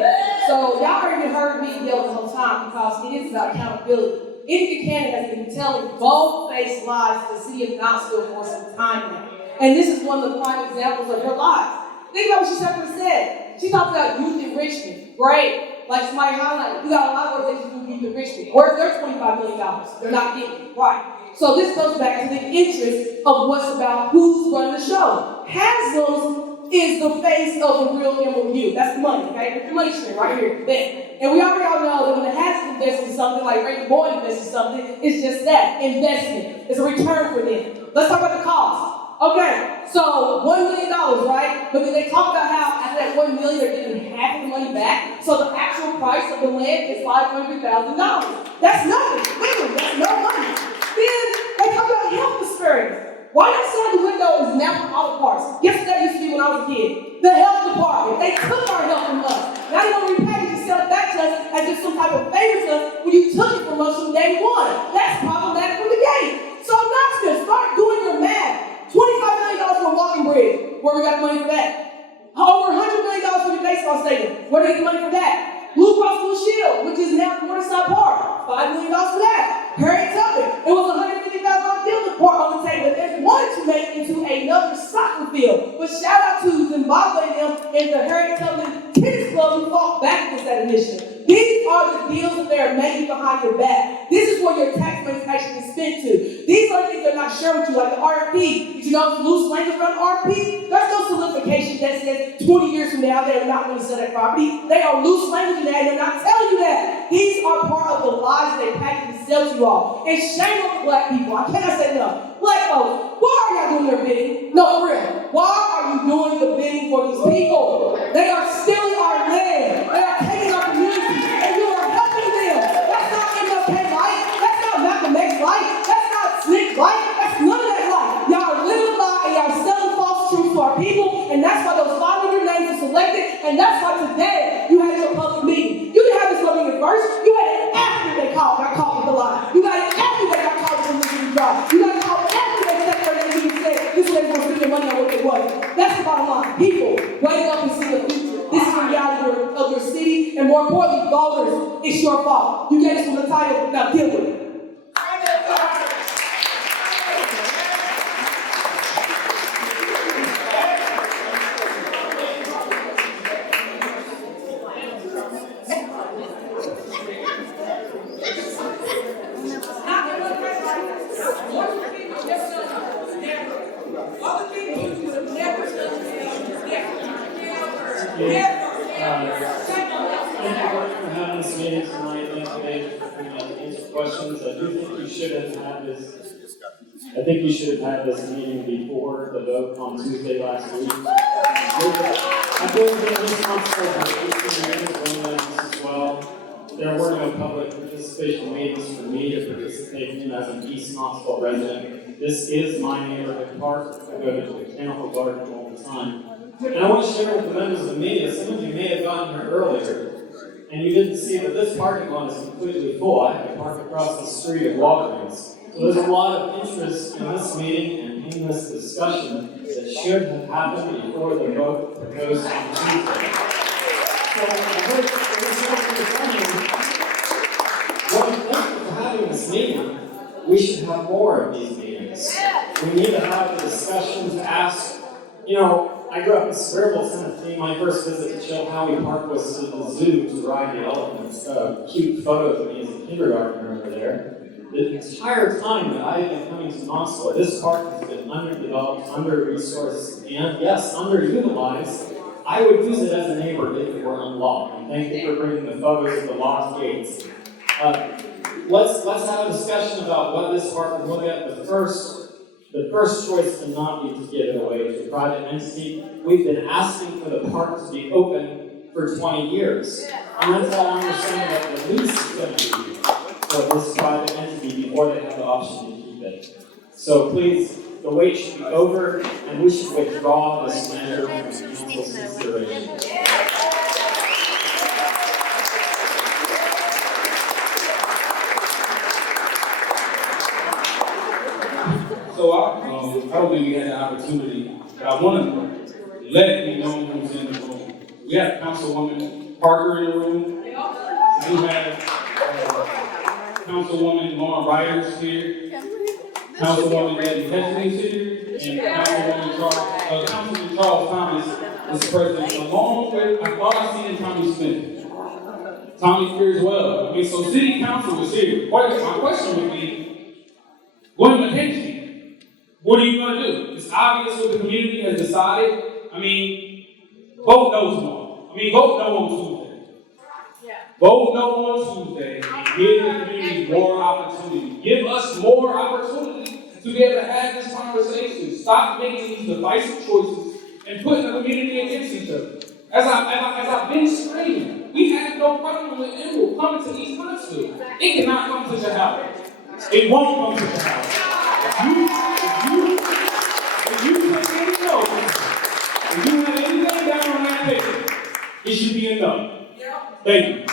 So, y'all already heard me yell the whole time because it is about accountability. Eddie Buchanan has been telling bold-faced lies to the city of Knoxville for some time now. And this is one of the prime examples of her lies. Think about what she said. She talked about youth enrichment. Great. Like somebody highlighted, you got a lot of organizations who do youth enrichment. Where's their $25 million? They're not getting it. Right. So this goes back to the interest of what's about who's running the show. Haslam's is the face of the real Emerald Youth. That's the money, okay? That's the money stream right here, there. And we already all know that when the Haslam invests in something, like Ray Boyd invests in something, it's just that, investment. It's a return for them. Let's talk about the cost. Okay, so $1 million, right? But then they talk about how after that $1 million, they're getting half the money back. So the actual price of the land is $500,000. That's nothing. Literally, that's no money. Then they talk about health disparities. Right outside the window is National Auto Parts. Guess what that used to be when I was a kid? The health department. They took our health from us. Now they want to repackage and sell it back to us as if some type of favor to us when you took it from us from day one. That's problematic from the gate. So Knoxville, start doing your math. $25 million for a walking bridge. Where we got the money for that? Over $100 million for the baseball stadium. Where do we get the money for that? Blue Cross Blue Shield, which is now Morningside Park. $5 million for that. Harriet Tubman. It was a $150,000 deal to park on the table. They wanted to make it into another soccer field. But shout out to Zimbabwe and them and the Harriet Tubman Tennis Club who fought back against that initiative. These are the deals that they're making behind your back. This is where your tax money is actually spent to. These are things they're not sharing with you, like the RFP. Did you know it's loose language around RFP? There's no solidification that says 20 years from now they're not going to sell that property. They are loose language in that, and they're not telling you that. These are part of the lies they package and sell to you all. And shame on the black people. I cannot say enough. Black folks, why are y'all doing their bidding? No, for real. Why are you doing the bidding for these people? They are stealing our land. They are taking our community, and you are helping them. That's not MLK life. That's not Malcolm X life. That's not Slick life. That's none of that life. Y'all are living a lie, and y'all are selling false truth to our people, and that's why those 500 names are selected, and that's why today you had your public meeting. You didn't have this public meeting first. You had it after they got caught with the lie. You got it after they got caught with the losing job. You got it caught after they said this is where they're going to spend their money on what they want. That's the bottom line. People, wake up and see the future. This is the reality of your city, and more importantly, voters, it's your fault. You gave us from the title, now deal with it. I think you should have had this meeting before the vote on Tuesday last week. I've been responsible for 18 years running this as well. There were no public participation meetings for me to participate in as an East Knoxville resident. This is my neighborhood park. I go to the botanical garden all the time. And I want to share with the members of the media, some of you may have gotten here earlier, and you didn't see that this parking lot is completely full. I have to park across the street at Walgreens. So there's a lot of interest in this meeting and in this discussion that should have happened before the vote proposed on Tuesday. So I heard for having this meeting, we should have more of these meetings. We need to have the discussions to ask, you know, I grew up in Scribble, Tennessee. My first visit to Chilhowee Park was to the zoo to ride the elephants. Cute photos of me as a kindergartner over there. The entire time that I have been coming to Knoxville, this park has been underdeveloped, under-resourced, and yes, underutilized. I would use it as a neighbor if it were unlocked. And thank you for bringing the photos of the lost gates. Let's have a discussion about what this park would look at. The first choice to not be to give it away to a private entity. We've been asking for the park to be open for 20 years. And that's how I understand that the lease is going to be for this private entity before they have the option to keep it. So please the wait should be over, and we should withdraw this measure from council's consideration. So I don't think we had the opportunity, but I want to let it be known who's in the room. We have Councilwoman Parker in the room. We have Councilwoman Lauren Ryder's here. Councilwoman Debbie Heston's here. And Councilman Charles Thomas is present, along with, I thought I seen Tommy Smith. Tommy's here as well. I mean, so City Council is here. My question would be, Gwen McKenzie, what are you going to do? It's obvious what the community has decided. I mean, vote no tomorrow. I mean, vote no on Tuesday. Vote no on Tuesday and give the community more opportunity. Give us more opportunity to be able to have this conversation. Stop making these divisive choices and putting the community against each other. As I've been screaming, we have no problem with Emerald coming to East Huntsville. It cannot come to the house. It won't come to the house. If you take any notes, if you have anything down on that paper, it should be enough. Thank you.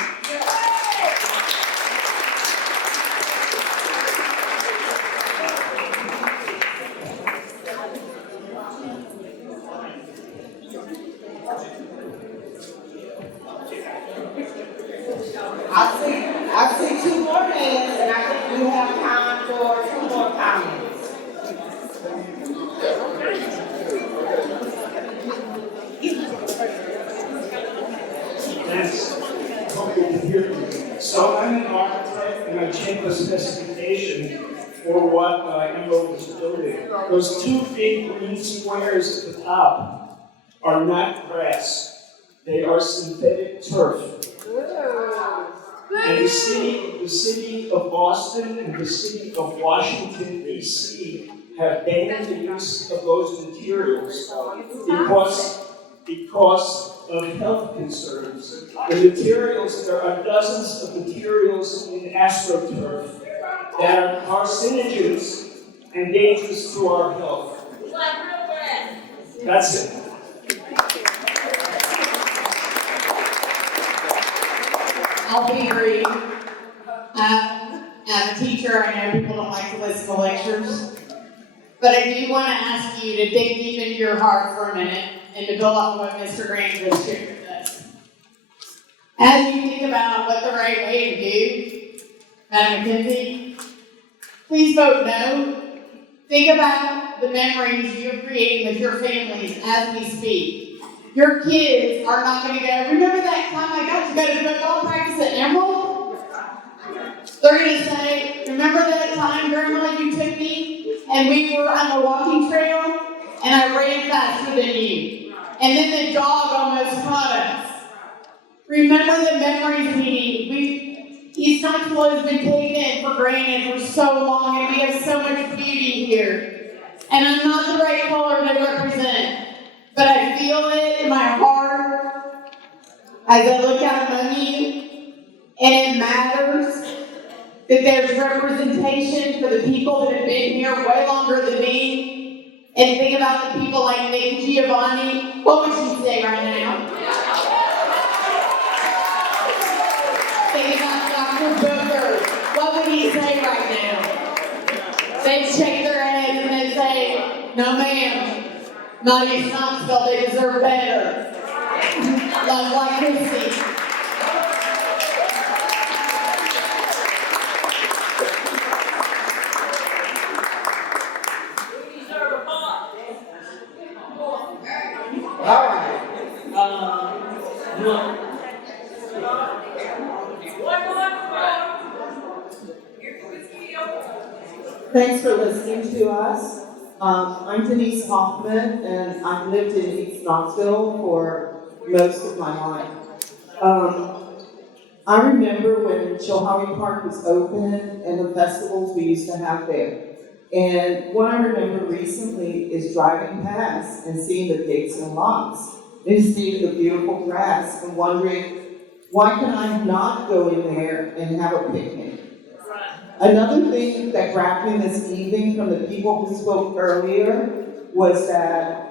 I see two more hands, and I think we have time for two more comments. Thanks. Hope you can hear me. So I'm an architect, and I changed the specification for what Emerald is building. Those two big green squares at the top are not grass. They are synthetic turf. And the city of Boston and the city of Washington, D.C. have banned the use of those materials because of health concerns. The materials, there are dozens of materials in AstroTurf that are carcinogens and dangerous to our health. That's it. I'll be brief. As a teacher, I know people don't like to listen to lectures, but I do want to ask you to dig deep into your heart for a minute and to build off what Mr. Grant just shared with us. As you think about what the right way to do, Madam McKenzie, please vote no. Think about the memories you're creating with your families as we speak. Your kids are not going to go, remember that time I got to go to football practice at Emerald? They're going to say, remember that time, Grandma, you took me and we were on the walking trail and I ran faster than you. And then the dog almost caught us. Remember the memories we need. East Knoxville has been taken for granted for so long and we have so much beauty here. And I'm not the right color to represent. But I feel it in my heart as I look out among you, and it matters that there's representation for the people that have been here way longer than me. And think about the people like Nick and Giovanni. What would you say right now? Think about Dr. Booker. What would he say right now? They'd shake their heads and they'd say, no ma'am. Not East Knoxville, they deserve better. Love like Chrissy. All right. Thanks for listening to us. I'm Denise Hoffman, and I've lived in East Knoxville for most of my life. I remember when Chilhowee Park was open and the festivals we used to have there. And what I remember recently is driving past and seeing the gates and locks, and seeing the beautiful grass and wondering, why can I not go in there and have a picnic? Another thing that grabbed me this evening from the people who spoke earlier was that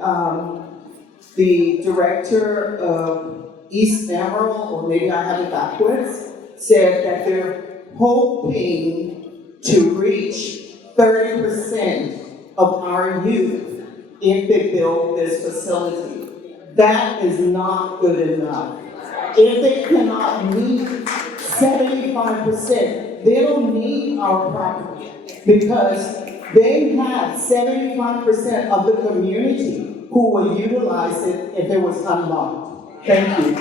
the director of East Emerald, or maybe I have it backwards, said that they're hoping to reach 30% of our youth if they build this facility. That is not good enough. If they cannot meet 75%, they don't need our property because they have 75% of the community who will utilize it if it was unlocked. Thank you.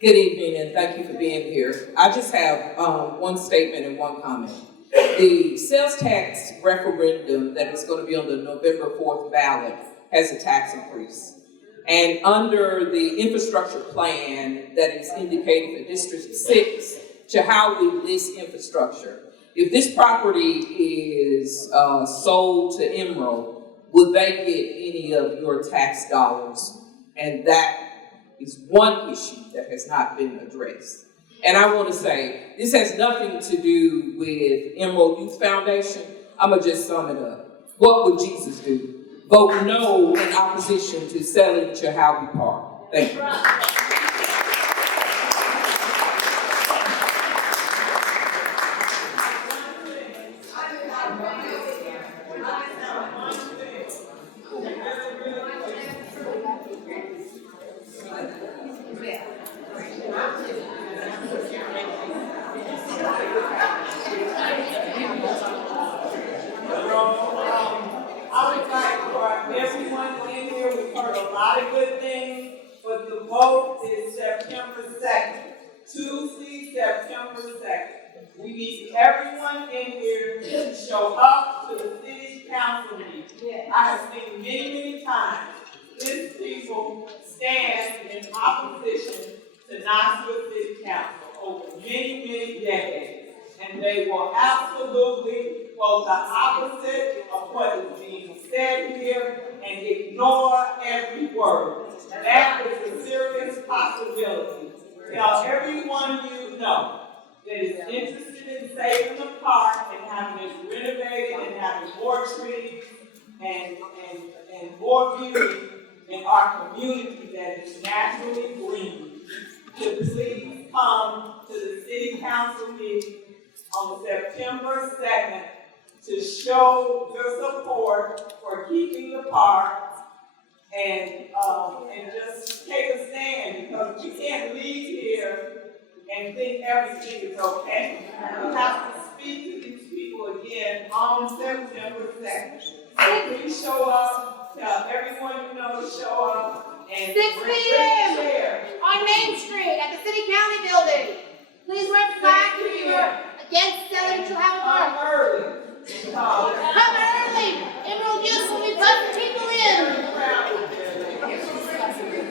Good evening, and thank you for being here. I just have one statement and one comment. The sales tax referendum that is going to be on the November 4th ballot has a tax increase. And under the infrastructure plan that is indicated for District 6, Chilhowee lists infrastructure. If this property is sold to Emerald, will they get any of your tax dollars? And that is one issue that has not been addressed. And I want to say, this has nothing to do with Emerald Youth Foundation. I'm going to just sum it up. What would Jesus do? Vote no in opposition to selling Chilhowee Park. Thank you. I would like for everyone in here, we've heard a lot of good things, but the vote is September 2nd. Tuesday, September 2nd. We need everyone in here to show up to the city council meeting. I have seen many times these people stand in opposition to Knoxville City Council over many decades. And they will absolutely vote the opposite of what is being said here and ignore every word. That is a serious possibility. Tell everyone you know that is interested in saving the park and having it renovated and having more trees and more beauty in our community that is naturally green, to please come to the city council meeting on September 2nd to show your support for keeping the park and just take a stand, because you can't leave here and think everything is okay. You have to speak to these people again on September 2nd. So please show up, tell everyone you know to show up, and 6 p.m. on Main Street at the City County Building. Please wear the flag if you're against selling Chilhowee Park. Come early. Come early. Emerald Youth will be buzzing people in.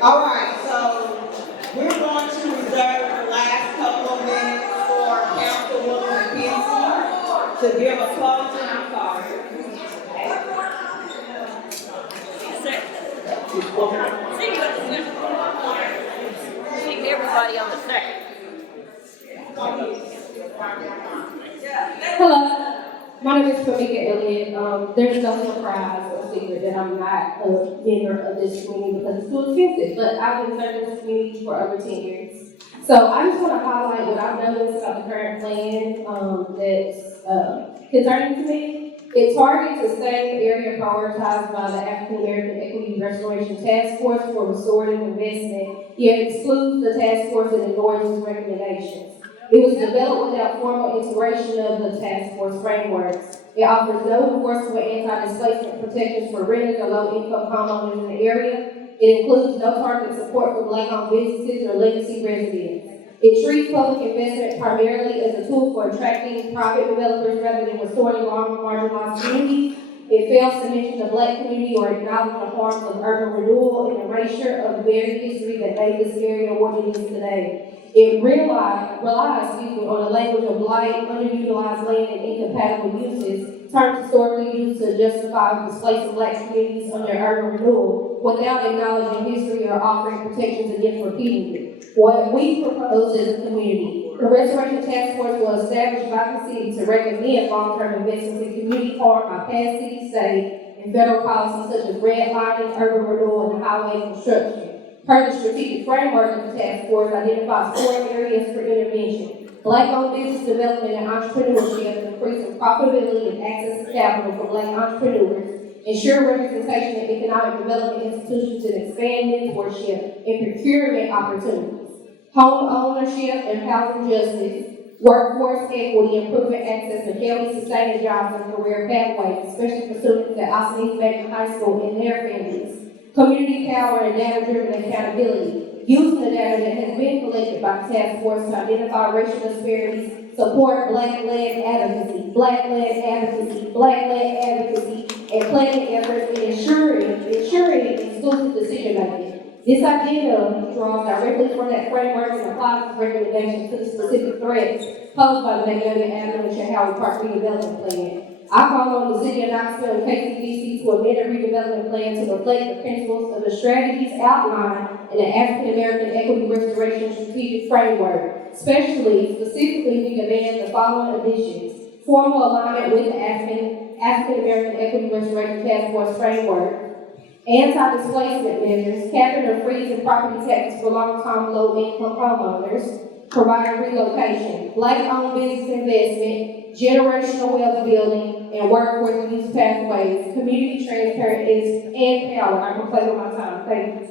All right, so we're going to reserve the last couple of minutes for Councilwoman McKenzie to give a closing. I'm sorry. See everybody on the second. Hello, my name is Kamika Elliott. There's no surprise or secret that I'm not a member of this community because it's too expensive, but I've been serving this community for over 10 years. So I just want to highlight what I've noticed about the current plan that's concerning to me. It targets the same area prioritized by the African American Equity Restoration Task Force for restorative investment, yet excludes the task force and ignores its recommendations. It was developed without formal integration of the task force frameworks. It offers no enforceable anti-displacement protections for renters or low-income homeowners in the area. It includes no targeted support for Black-owned businesses or legacy residents. It treats public investment primarily as a tool for attracting private developers rather than restoring marginalized communities. It fails to mention the Black community or acknowledge the harms of urban renewal and erasure of the very history that made this area what it is today. It relies on the language of blight, underutilized land, and incompatible uses, terms historically used to justify displacing Black communities under urban renewal, without acknowledging history or offering protections against repeating it. What we propose as a community, the Restoration Task Force was established by the city to recommend long-term investments in community park by past city, state, and federal policies such as redlining, urban renewal, and highway construction. Per the strategic framework of the task force identifies 4 areas for intervention: Black-owned business development and entrepreneurship, increasing profitability and access to capital for Black entrepreneurs, ensure representation in economic development institutions and expand mentorship and procurement opportunities, home ownership and housing justice, workforce equity, improving access to family-sustaining jobs and career pathways, especially for students at Austin East High School and their families, community power and data-driven accountability, using the data that has been collected by the task force to identify racial disparities, support Black-led advocacy, and planning efforts in ensuring exclusive decision-making. This idea draws directly from that framework and applies its recommendations to the specific threats posed by the Magnolia Avenue and Chilhowee Park redevelopment plan. I call on the City of Knoxville and KCDC to amend the redevelopment plan to reflect the principles of the strategies outlined in the African American Equity Restoration Strategic Framework. Specifically, we demand the following additions: formal alignment with the African American Equity Restoration Task Force Framework, anti-displacement measures, capping or freezing property taxes for long-term low-income homeowners, provider relocation, Black-owned business investment, generational wealth building, and workforce use pathways, community transparency, and power. I can play with my time. Thank you.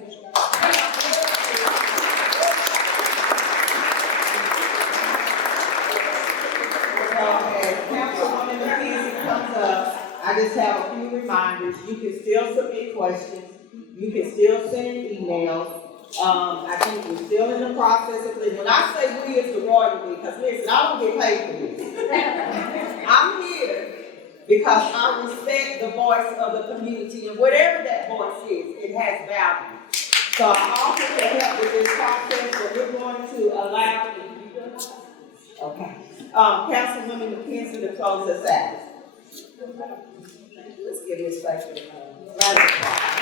Councilwoman McKenzie comes up, I just have a few reminders. You can still submit questions. You can still send emails. I think we're still in the process of this. When I say we, it's the royalty, because listen, I don't get paid for this. I'm here because I respect the voice of the community, and whatever that voice is, it has value. So I offer to help with this process, but we're going to allow okay. Councilwoman McKenzie to close us out. Let's give this back to round of applause.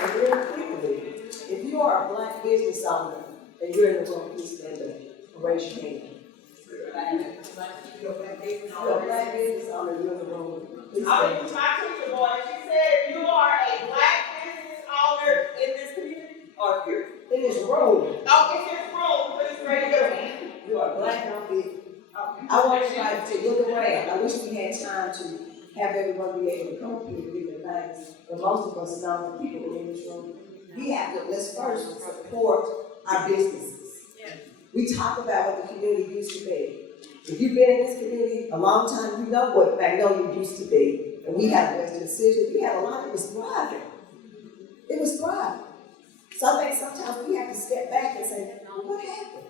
And real quickly, if you are a Black business owner and you're in the room, please stand up. Raise your hand. You're a Black business owner, you're in the room. Please stand up. I'm going to my teacher boy. She said you are a Black business owner in this community. Or here. In this room. Oh, in this room, please raise your hand. You are Black owned business. I want everybody to look around. I wish we had time to have everyone be able to come up here and give their names. But most of us know the people in this room. We have to, let's first support our businesses. Yeah. We talk about what the community used to be. If you've been in this community a long time, you know what Magnolia used to be. And we have Western City. We had a lot of it was thriving. It was thriving. Sometimes we have to step back and say, what happened?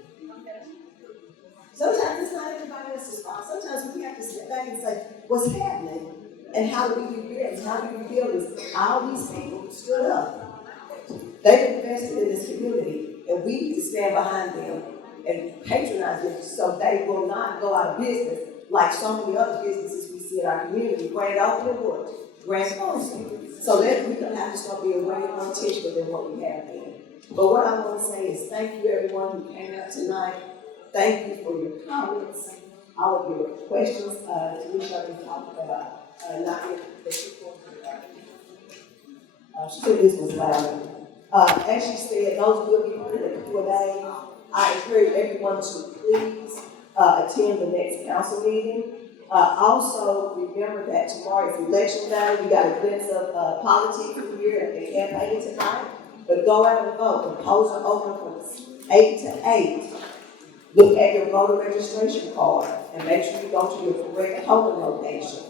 Sometimes it's not everybody else's fault. Sometimes we have to step back and say, what's happening? And how do we rebuild? How do we rebuild this? All these people stood up. They've invested in this community, and we need to stand behind them and patronize them so they will not go out of business like so many other businesses we see in our community. Grand opening wood, grand closing. So that we're going to have to start being way more intentional than what we have been. But what I want to say is thank you everyone who came out tonight. Thank you for your comments, all of your questions, which I've been talking about. Not that she said this was loud. As she said, those will be put in the Q&A. I encourage everyone to please attend the next council meeting. Also, remember that tomorrow is election day. We got a glimpse of politics here at the campaign tonight. But go out and vote. The polls are open from 8 to 8. Look at your voter registration card and make sure you go to your correct polling location.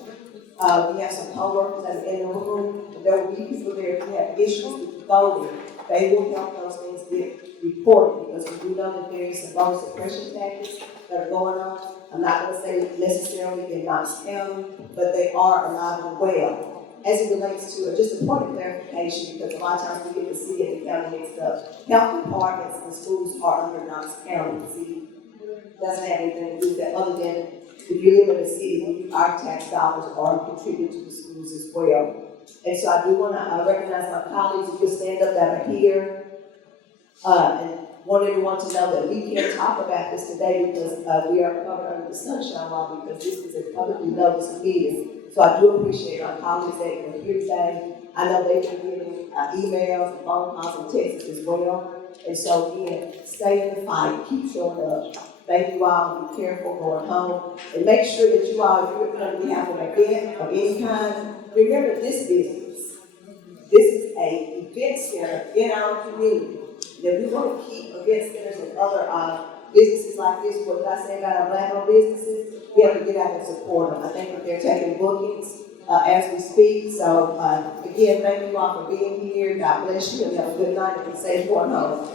We have some poll workers that are in the room. There will be people there who have issues with voting. They will help those things get reported because we do know that there is some voter suppression tactics that are going on. I'm not going to say necessarily in Knox County, but they are alive and well. As it relates to just a point of clarification, because a lot of times we get the city and the county mixed up. Health departments and schools are under Knox County. The city doesn't have anything to do with that other than if you live in the city, our tax dollars are contributed to the schools as well. And so I do want to recognize my colleagues who just stand up that are here. And want everyone to know that we can't talk about this today because we are covered under the sunshine law because this is a publicly noticed meeting. So I do appreciate our colleagues that are here today. I know they've been getting emails and phone calls and texts as well. And so again, stay in the fight, keep showing up. Thank you all, be careful going home. And make sure that you all, if you're going to be having an event of any kind, remember this business. This is an event center in our community. That we want to keep event centers and other businesses like this. What did I say about our Black-owned businesses? We have to get out and support them. I think that they're taking bookings as we speak. So again, thank you all for being here. God bless you and have a good night and safe going home.